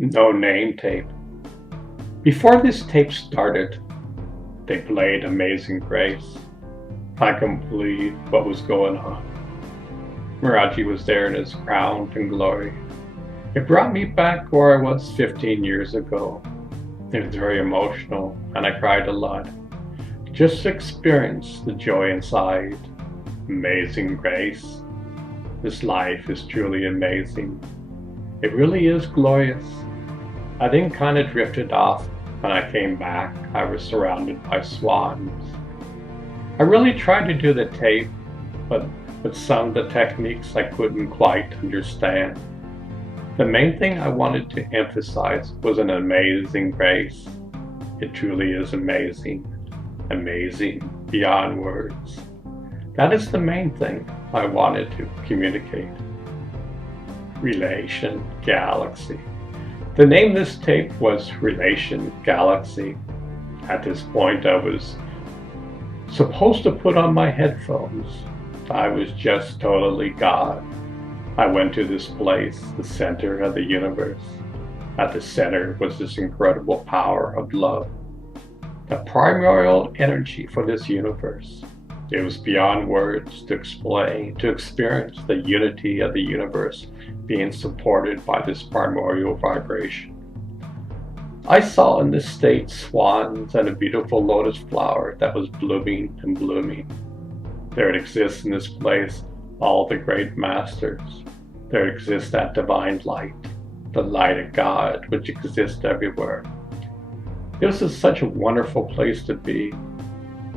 No name tape. Before this tape started, they played Amazing Grace. I couldn't believe what was going on. Miraji was there in his crown and glory. It brought me back where I was 15 years ago. It was very emotional, and I cried a lot. Just to experience the joy inside. Amazing grace. This life is truly amazing. It really is glorious. I then kind of drifted off. When I came back, I was surrounded by swans. I really tried to do the tape, but with some of the techniques I couldn't quite understand. The main thing I wanted to emphasize was an amazing grace. It truly is amazing. Amazing beyond words. That is the main thing I wanted to communicate. Relation Galaxy. The name of this tape was Relation Galaxy. At this point, I was supposed to put on my headphones. I was just totally God. I went to this place, the center of the universe. At the center was this incredible power of love, the primordial energy for this universe. It was beyond words to explain, to experience the unity of the universe being supported by this primordial vibration. I saw in this state swans and a beautiful lotus flower that was blooming and blooming. There exists in this place all the great masters. There exists that divine light, the light of God, which exists everywhere. This is such a wonderful place to be.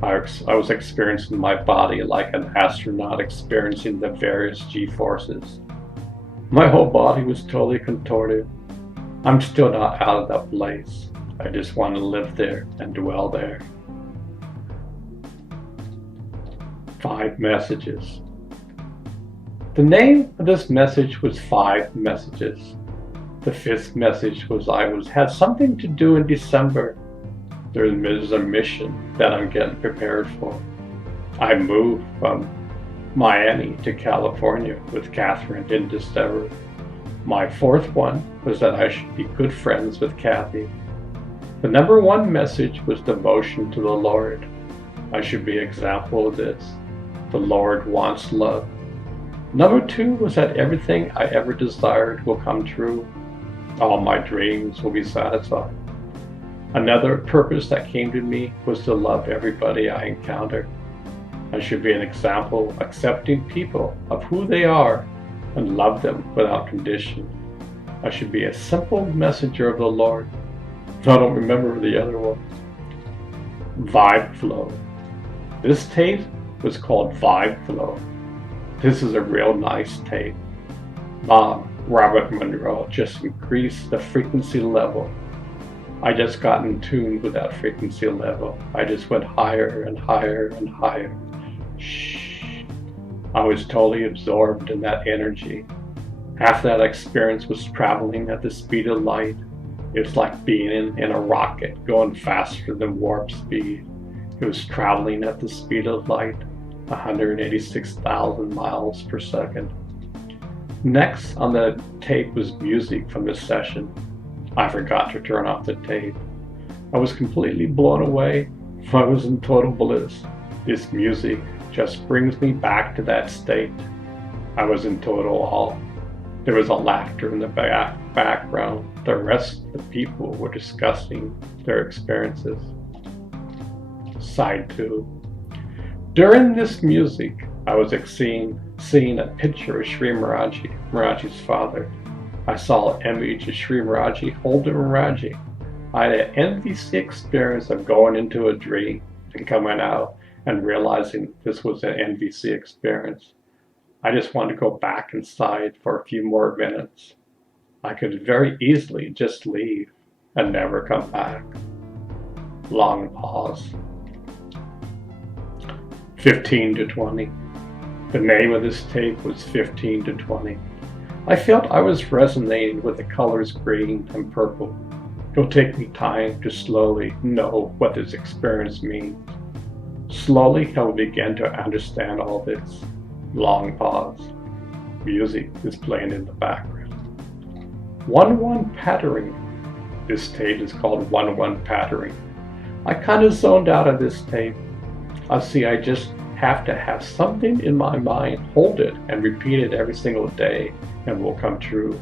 I was experiencing my body like an astronaut experiencing the various G-forces. My whole body was totally contorted. I'm still not out of that place. I just want to live there and dwell there. 5 messages. The name of this message was 5 messages. The 5th message was had something to do in December. There is a mission that I'm getting prepared for. I moved from Miami to California with Catherine in December. My 4th one was that I should be good friends with Kathy. The number 1 message was devotion to the Lord. I should be an example of this. The Lord wants love. Number 2 was that everything I ever desired will come true. All my dreams will be satisfied. Another purpose that came to me was to love everybody I encounter. I should be an example, accepting people of who they are and love them without condition. I should be a simple messenger of the Lord. I don't remember the other one. Vibe Flow. This tape was called Vibe Flow. This is a real nice tape. Robert Monroe just increased the frequency level. I just got in tune with that frequency level. I just went higher and higher and higher. Shh. I was totally absorbed in that energy. After that experience was traveling at the speed of light. It's like being in a rocket going faster than warp speed. It was traveling at the speed of light, 186,000 miles per second. Next on the tape was music from this session. I forgot to turn off the tape. I was completely blown away. I was in total bliss. This music just brings me back to that state. I was in total awe. There was a laughter in the background. The rest of the people were discussing their experiences. Side 2. During this music, I was seeing a picture of Sri Miraji, Miraji's father. I saw an image of Sri Miraji holding Miraji. I had an NVC experience of going into a dream and coming out and realizing this was an NVC experience. I just wanted to go back inside for a few more minutes. I could very easily just leave and never come back. Long pause. 15 to 20. The name of this tape was 15 to 20. I felt I was resonating with the colors green and purple. It'll take me time to slowly know what this experience means. Slowly, I will begin to understand all this. Long pause. Music is playing in the background. 1-1 patterning. This tape is called 1-1 patterning. I kind of zoned out of this tape. I just have to have something in my mind, hold it, and repeat it every single day, and it will come true.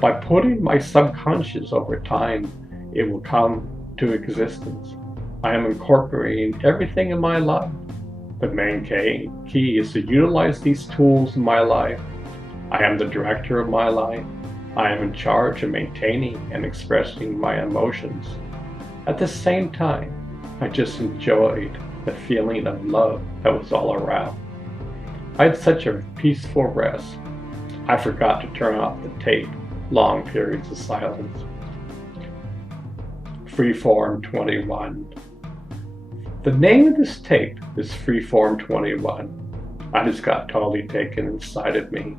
By putting my subconscious over time, it will come to existence. I am incorporating everything in my life. The main key is to utilize these tools in my life. I am the director of my life. I am in charge of maintaining and expressing my emotions. At the same time, I just enjoyed the feeling of love that was all around. I had such a peaceful rest. I forgot to turn off the tape. Long periods of silence. Freeform 21. The name of this tape is Freeform 21. I just got totally taken inside of me.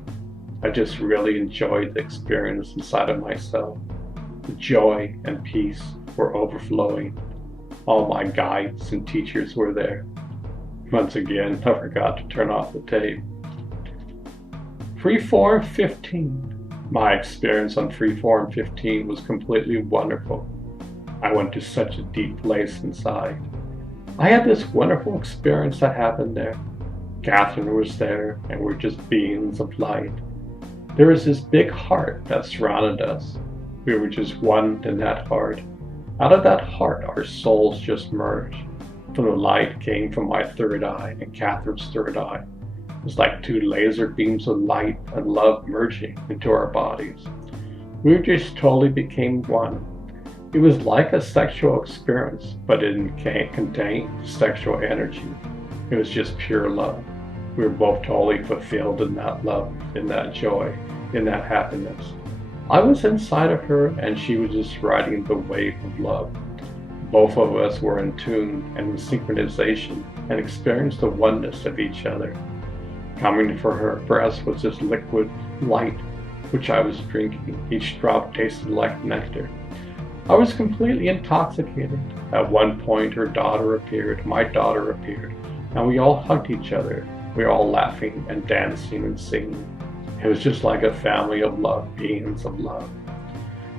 I just really enjoyed the experience inside of myself. The joy and peace were overflowing. All my guides and teachers were there. Once again, I forgot to turn off the tape. Freeform 15. My experience on Freeform 15 was completely wonderful. I went to such a deep place inside. I had this wonderful experience that happened there. Catherine was there, and we're just beings of light. There was this big heart that surrounded us. We were just one in that heart. Out of that heart, our souls just merged. From the light came from my third eye and Catherine's third eye. It was like two laser beams of light and love merging into our bodies. We just totally became one. It was like a sexual experience, but it didn't contain sexual energy. It was just pure love. We were both totally fulfilled in that love, in that joy, in that happiness. I was inside of her and she was just riding the wave of love. Both of us were in tune and in synchronization and experienced the oneness of each other. Coming from her breast was this liquid light, which I was drinking. Each drop tasted like nectar. I was completely intoxicated. At one point, her daughter appeared, my daughter appeared, and we all hugged each other. We were all laughing and dancing and singing. It was just like a family of love, beings of love.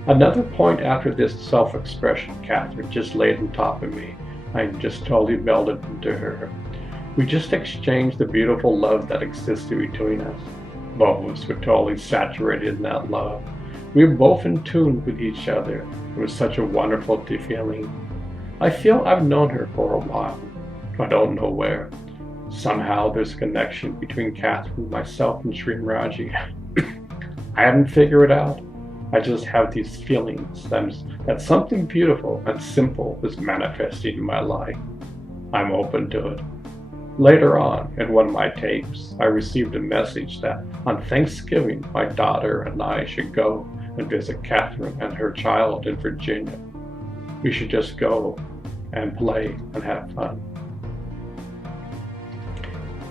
Another point after this self-expression, Catherine just laid on top of me. I just totally melded into her. We just exchanged the beautiful love that existed between us. Both of us were totally saturated in that love. We were both in tune with each other. It was such a wonderful feeling. I feel I've known her for a while. I don't know where. Somehow there's a connection between Catherine, myself, and Sri Raji. I haven't figured it out. I just have these feelings that something beautiful and simple is manifesting in my life. I'm open to it. Later on, in one of my tapes, I received a message that on Thanksgiving, my daughter and I should go and visit Catherine and her child in Virginia. We should just go and play and have fun.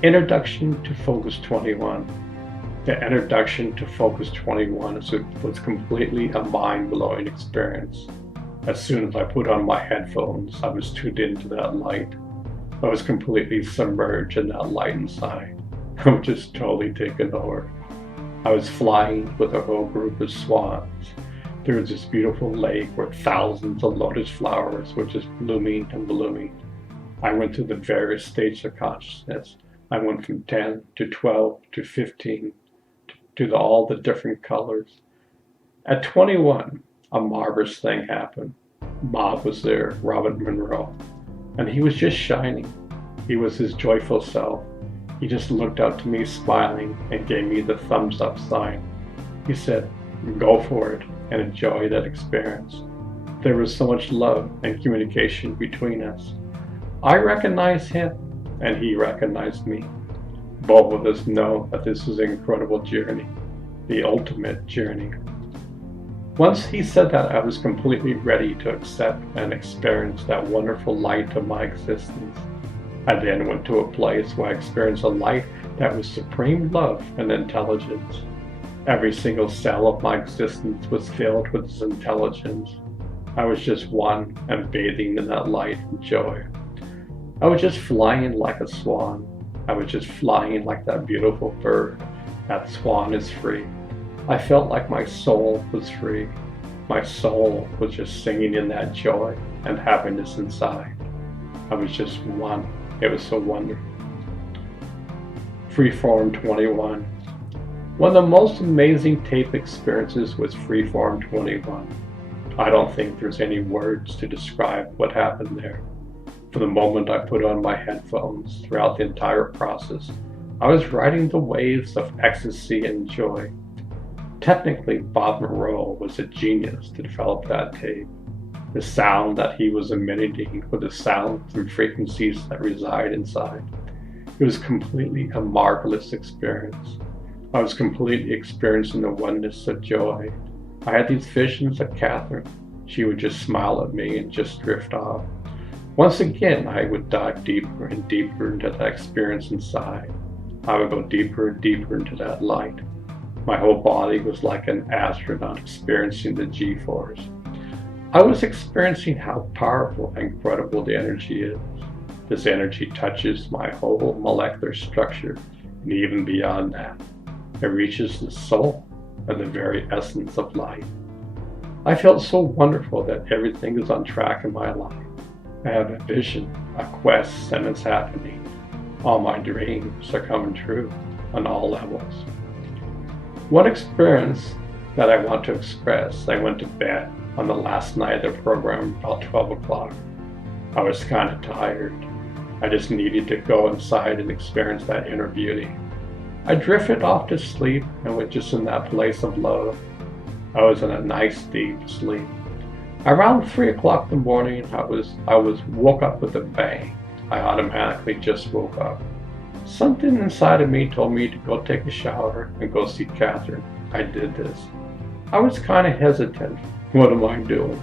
Introduction to Focus 21. The introduction to Focus 21 was completely a mind-blowing experience. As soon as I put on my headphones, I was tuned into that light. I was completely submerged in that light inside. I was just totally taken over. I was flying with a whole group of swans. There was this beautiful lake where thousands of lotus flowers were just blooming and blooming. I went through the various stages of consciousness. I went from 10 to 12 to 15 to all the different colors. At 21, a marvelous thing happened. Bob was there, Robert Monroe, and he was just shining. He was his joyful self. He just looked up to me smiling and gave me the thumbs up sign. He said, "Go for it and enjoy that experience." There was so much love and communication between us. I recognized him and he recognized me. Both of us know that this is an incredible journey, the ultimate journey. Once he said that, I was completely ready to accept and experience that wonderful light of my existence. I then went to a place where I experienced a light that was supreme love and intelligence. Every single cell of my existence was filled with this intelligence. I was just one and bathing in that light and joy. I was just flying like a swan. I was just flying like that beautiful bird. That swan is free. I felt like my soul was free. My soul was just singing in that joy and happiness inside. I was just one. It was so wonderful. Freeform 21. One of the most amazing tape experiences was Freeform 21. I don't think there's any words to describe what happened there. From the moment I put on my headphones, throughout the entire process, I was riding the waves of ecstasy and joy. Technically, Bob Monroe was a genius to develop that tape. The sound that he was emitting were the sounds and frequencies that reside inside. It was completely a marvelous experience. I was completely experiencing the oneness of joy. I had these visions of Catherine. She would just smile at me and just drift off. Once again, I would dive deeper and deeper into that experience inside. I would go deeper and deeper into that light. My whole body was like an astronaut experiencing the G-force. I was experiencing how powerful and incredible the energy is. This energy touches my whole molecular structure, and even beyond that, it reaches the soul and the very essence of life. I felt so wonderful that everything is on track in my life. I have a vision, a quest, and it's happening. All my dreams are coming true on all levels. One experience that I want to express, I went to bed on the last night of the program about 12 o'clock. I was kind of tired. I just needed to go inside and experience that inner beauty. I drifted off to sleep and was just in that place of love. I was in a nice deep sleep. Around 3 o'clock in the morning, I was woke up with a bang. I automatically just woke up. Something inside of me told me to go take a shower and go see Catherine. I did this. I was kind of hesitant. What am I doing?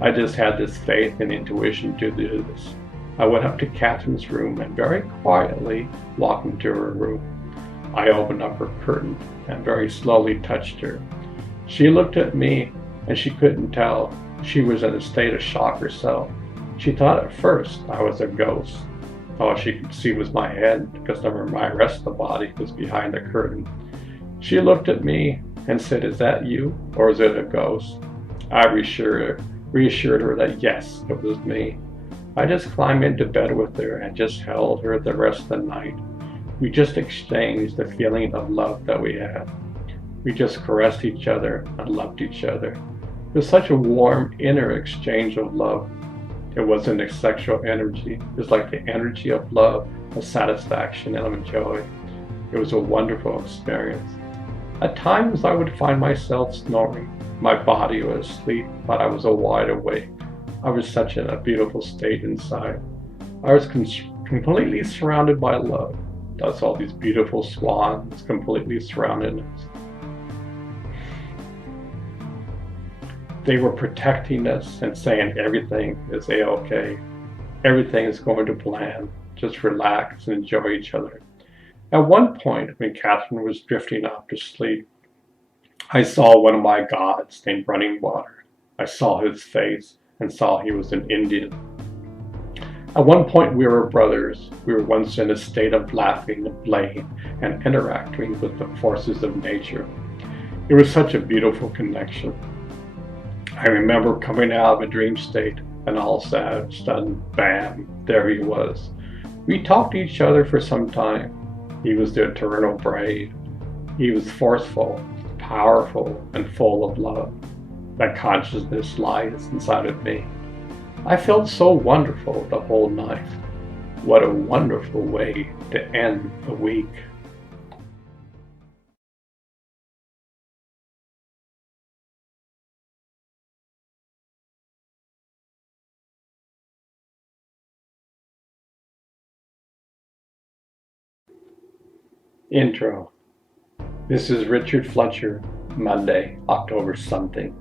I just had this faith and intuition to do this. I went up to Catherine's room and very quietly walked into her room. I opened up her curtain and very slowly touched her. She looked at me and she couldn't tell. She was in a state of shock herself. She thought at first I was a ghost. All she could see was my head because the rest of the body was behind the curtain. She looked at me and said, "Is that you or is it a ghost?" I reassured her that yes, it was me. I just climbed into bed with her and just held her the rest of the night. We just exchanged the feeling of love that we had. We just caressed each other and loved each other. It was such a warm inner exchange of love. It wasn't a sexual energy. It was like the energy of love, of satisfaction, and of joy. It was a wonderful experience. At times I would find myself snoring. My body was asleep, but I was wide awake. I was such in a beautiful state inside. I was completely surrounded by love. That's all these beautiful swans completely surrounded us. They were protecting us and saying everything is a-okay. Everything is going to plan. Just relax and enjoy each other. At one point, when Catherine was drifting off to sleep, I saw one of my gods named Running Water. I saw his face and saw he was an Indian. At one point we were brothers. We were once in a state of laughing and playing and interacting with the forces of nature. It was such a beautiful connection. I remember coming out of a dream state and all of a sudden, bam, there he was. We talked to each other for some time. He was the eternal brave. He was forceful, powerful, and full of love. That consciousness lies inside of me. I felt so wonderful the whole night. What a wonderful way to end the week. Intro. This is Richard Fletcher, Monday, October something,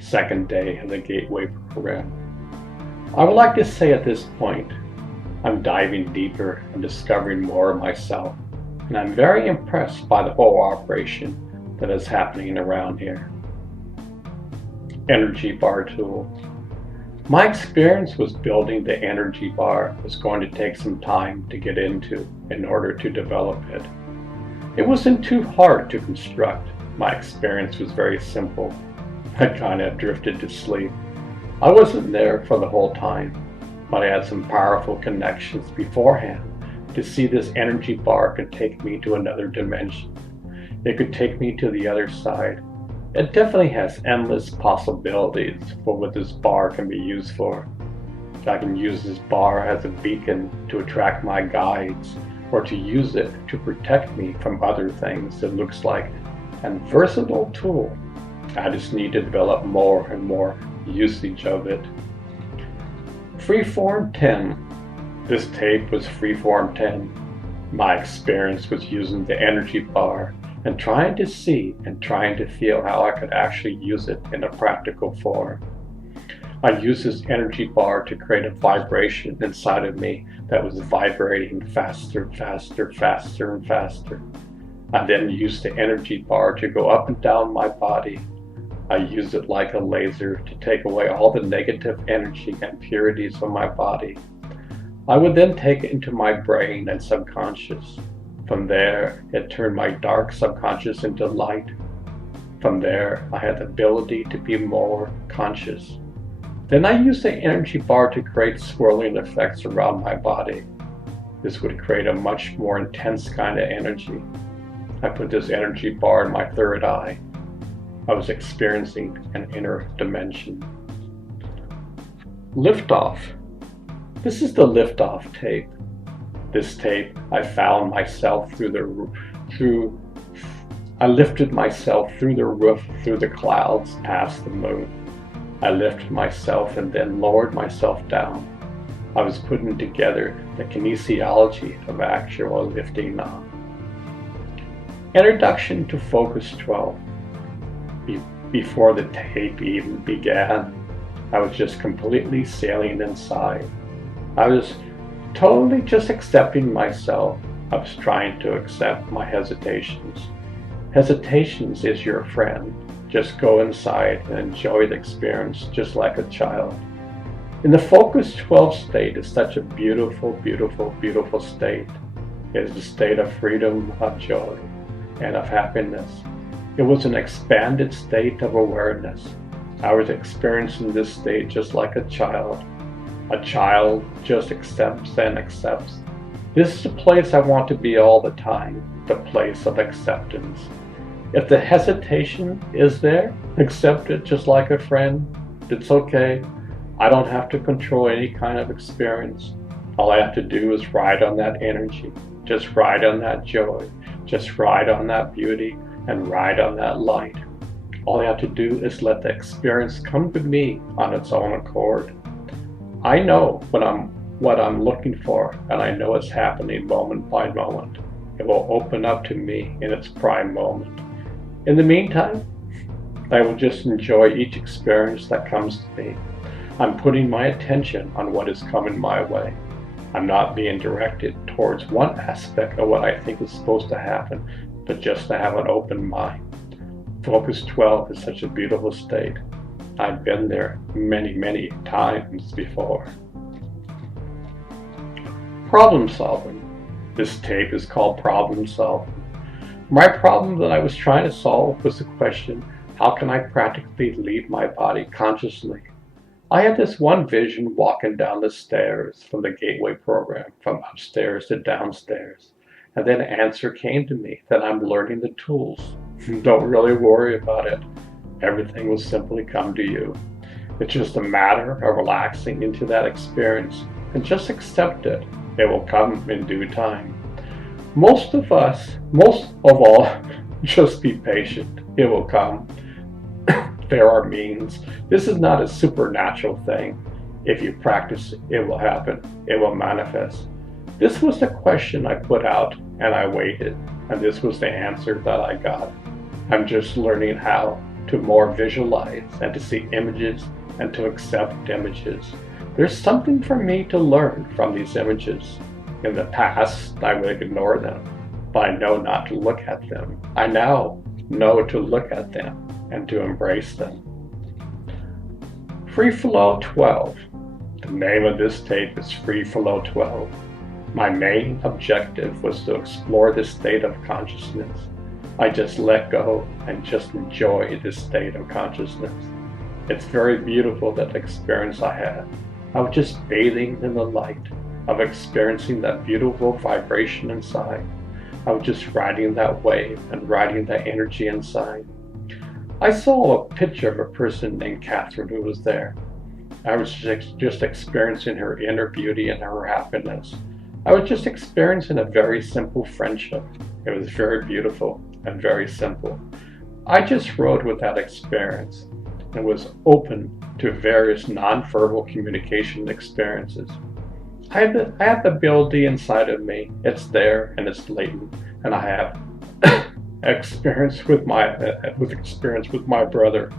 second day of the Gateway program. I would like to say at this point, I'm diving deeper and discovering more of myself, and I'm very impressed by the whole operation that is happening around here. Energy bar tool. My experience with building the energy bar was going to take some time to get into in order to develop it. It wasn't too hard to construct. My experience was very simple. I kind of drifted to sleep. I wasn't there for the whole time, but I had some powerful connections beforehand to see this energy bar could take me to another dimension. It could take me to the other side. It definitely has endless possibilities for what this bar can be used for. I can use this bar as a beacon to attract my guides, or to use it to protect me from other things. It looks like a versatile tool. I just need to develop more and more usage of it. Freeform 10. This tape was Freeform 10. My experience was using the energy bar and trying to see and trying to feel how I could actually use it in a practical form. I used this energy bar to create a vibration inside of me that was vibrating faster, faster, faster, and faster. I then used the energy bar to go up and down my body. I used it like a laser to take away all the negative energy and impurities from my body. I would then take it into my brain and subconscious. From there, it turned my dark subconscious into light. From there, I had the ability to be more conscious. Then I used the energy bar to create swirling effects around my body. This would create a much more intense kind of energy. I put this energy bar in my third eye. I was experiencing an inner dimension. Liftoff. This is the liftoff tape. This tape, I found myself I lifted myself through the roof, through the clouds, past the moon. I lifted myself and then lowered myself down. I was putting together the kinesiology of actual lifting off. Introduction to Focus 12. Before the tape even began, I was just completely sailing inside. I was totally just accepting myself. I was trying to accept my hesitations. Hesitations is your friend. Just go inside and enjoy the experience just like a child. In the Focus 12 state is such a beautiful, beautiful, beautiful state. It is a state of freedom, of joy, and of happiness. It was an expanded state of awareness. I was experiencing this state just like a child. A child just accepts and accepts. This is the place I want to be all the time, the place of acceptance. If the hesitation is there, accept it just like a friend. It's okay. I don't have to control any kind of experience. All I have to do is ride on that energy, just ride on that joy, just ride on that beauty, and ride on that light. All I have to do is let the experience come to me on its own accord. I know what I'm looking for, and I know it's happening moment by moment. It will open up to me in its prime moment. In the meantime, I will just enjoy each experience that comes to me. I'm putting my attention on what is coming my way. I'm not being directed towards one aspect of what I think is supposed to happen, but just to have an open mind. Focus 12 is such a beautiful state. I've been there many, many times before. Problem solving. This tape is called Problem Solving. My problem that I was trying to solve was the question, how can I practically leave my body consciously? I had this one vision walking down the stairs from the Gateway program, from upstairs to downstairs. And then an answer came to me that I'm learning the tools. Don't really worry about it. Everything will simply come to you. It's just a matter of relaxing into that experience and just accept it. It will come in due time. Most of all, just be patient. It will come. There are means. This is not a supernatural thing. If you practice, it will happen. It will manifest. This was the question I put out, and I waited, and this was the answer that I got. I'm just learning how to more visualize and to see images and to accept images. There's something for me to learn from these images. In the past, I would ignore them, but I know not to look at them. I now know to look at them and to embrace them. Free Flow 12. The name of this tape is Free Flow 12. My main objective was to explore this state of consciousness. I just let go and just enjoy this state of consciousness. It's very beautiful, that experience I had. I was just bathing in the light of experiencing that beautiful vibration inside. I was just riding that wave and riding that energy inside. I saw a picture of a person named Catherine who was there. I was just experiencing her inner beauty and her happiness. I was just experiencing a very simple friendship. It was very beautiful and very simple. I just rode with that experience and was open to various nonverbal communication experiences. I have the ability inside of me. It's there and it's latent, and I have experience with my brother.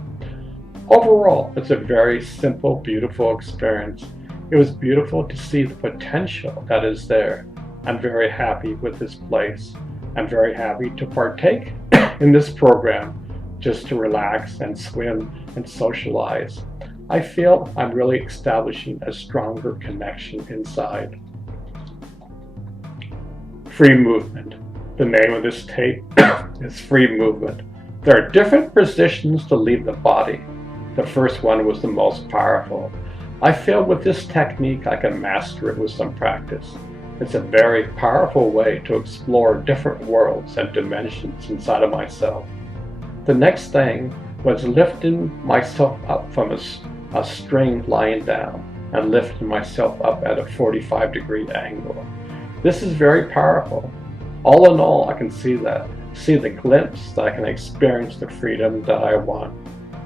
Overall, it's a very simple, beautiful experience. It was beautiful to see the potential that is there. I'm very happy with this place. I'm very happy to partake in this program, just to relax and swim and socialize. I feel I'm really establishing a stronger connection inside. Free movement. The name of this tape is Free Movement. There are different positions to leave the body. The first one was the most powerful. I feel with this technique I can master it with some practice. It's a very powerful way to explore different worlds and dimensions inside of myself. The next thing was lifting myself up from a string lying down and lifting myself up at a 45-degree angle. This is very powerful. All in all, I can see the glimpse that I can experience the freedom that I want.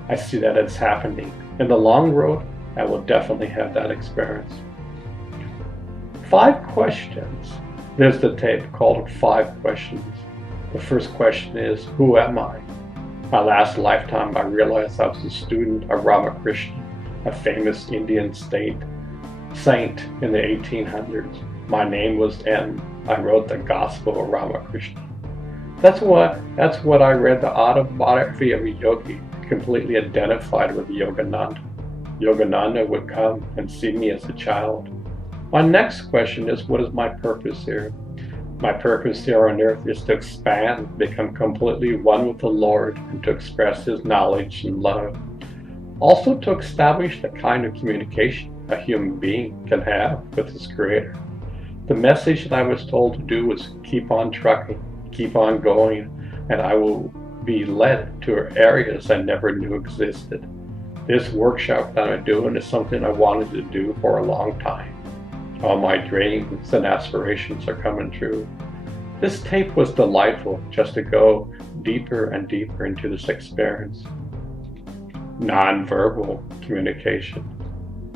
I see that it's happening. In the long road, I will definitely have that experience. 5 questions. There's the tape called 5 Questions. The first question is, who am I? My last lifetime, I realized I was a student of Ramakrishna, a famous Indian saint in the 1800s. My name was N. I wrote the Gospel of Ramakrishna. That's what I read, the autobiography of a yogi, completely identified with Yogananda. Yogananda would come and see me as a child. My next question is, what is my purpose here? My purpose here on earth is to expand, become completely one with the Lord, and to express His knowledge and love. Also to establish the kind of communication a human being can have with his Creator. The message that I was told to do was keep on trucking, keep on going, and I will be led to areas I never knew existed. This workshop that I'm doing is something I wanted to do for a long time. All my dreams and aspirations are coming true. This tape was delightful, just to go deeper and deeper into this experience. Nonverbal communication.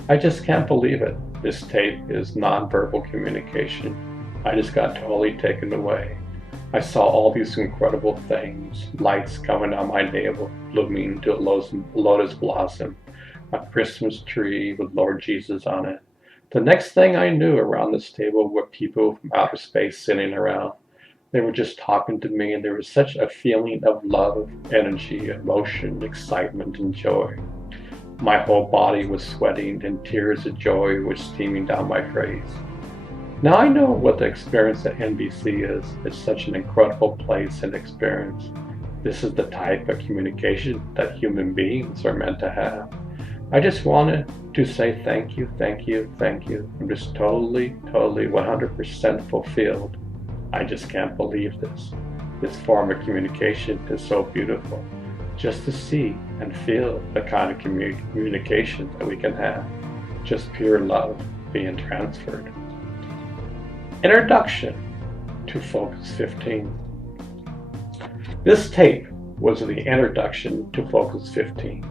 I just can't believe it. This tape is nonverbal communication. I just got totally taken away. I saw all these incredible things, lights coming on my navel, blooming to a lotus blossom, a Christmas tree with Lord Jesus on it. The next thing I knew, around this table were people from outer space sitting around. They were just talking to me, and there was such a feeling of love, energy, emotion, excitement, and joy. My whole body was sweating, and tears of joy were streaming down my face. Now I know what the experience at NBC is. It's such an incredible place and experience. This is the type of communication that human beings are meant to have. I just wanted to say thank you, thank you, thank you. I'm just totally 100% fulfilled. I just can't believe this. This form of communication is so beautiful. Just to see and feel the kind of communication that we can have. Just pure love being transferred. Introduction to Focus 15. This tape was the introduction to Focus 15.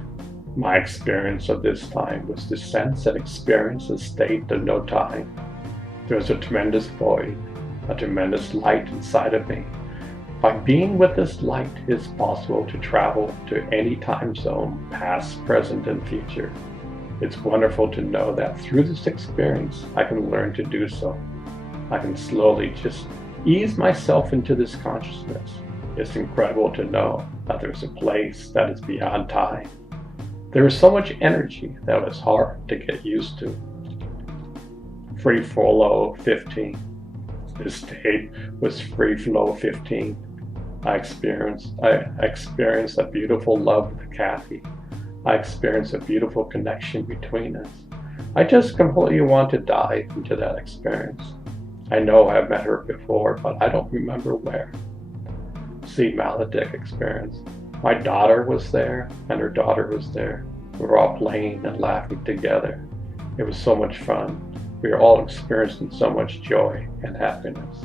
My experience of this time was to sense and experience a state of no time. There was a tremendous void, a tremendous light inside of me. By being with this light, it is possible to travel to any time zone, past, present, and future. It's wonderful to know that through this experience, I can learn to do so. I can slowly just ease myself into this consciousness. It's incredible to know that there's a place that is beyond time. There is so much energy that was hard to get used to. Free Flow 15. This tape was Free Flow 15. I experienced a beautiful love with Kathy. I experienced a beautiful connection between us. I just completely want to dive into that experience. I know I've met her before, but I don't remember where. See, Maledict experience. My daughter was there, and her daughter was there. We were all playing and laughing together. It was so much fun. We were all experiencing so much joy and happiness.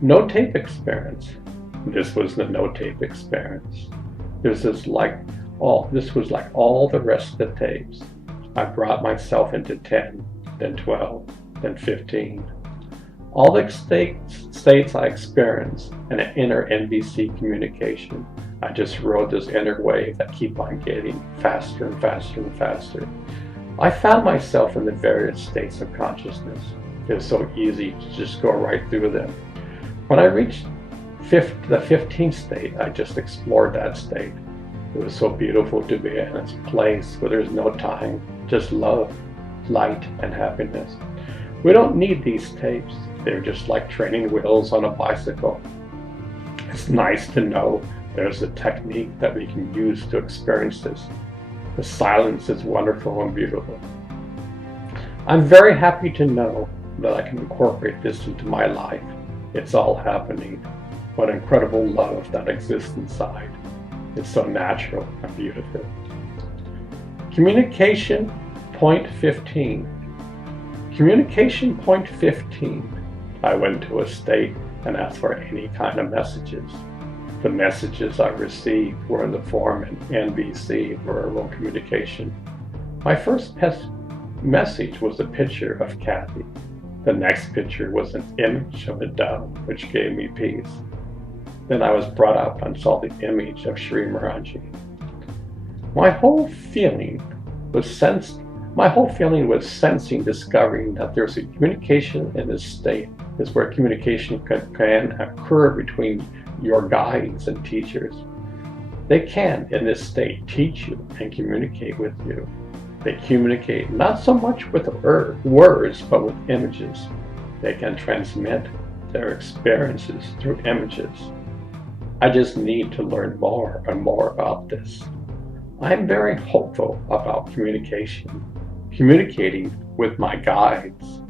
No tape experience. This was the no tape experience. This was like all the rest of the tapes. I brought myself into 10, then 12, then 15. All the states I experienced in an inner NBC communication. I just rode this inner wave that keep on getting faster and faster and faster. I found myself in the various states of consciousness. It was so easy to just go right through them. When I reached the 15th state, I just explored that state. It was so beautiful to be in this place where there's no time, just love, light, and happiness. We don't need these tapes. They're just like training wheels on a bicycle. It's nice to know there's a technique that we can use to experience this. The silence is wonderful and beautiful. I'm very happy to know that I can incorporate this into my life. It's all happening. What incredible love that exists inside. It's so natural and beautiful. Communication point 15. Communication point 15. I went to a state and asked for any kind of messages. The messages I received were in the form of NBC, verbal communication. My first message was a picture of Kathy. The next picture was an image of a dove, which gave me peace. Then I was brought up and saw the image of Sri Maharaji. My whole feeling was sensing, discovering that there's a communication in this state. Is where communication can occur between your guides and teachers. They can, in this state, teach you and communicate with you. They communicate not so much with words, but with images. They can transmit their experiences through images. I just need to learn more and more about this. I'm very hopeful about communicating with my guides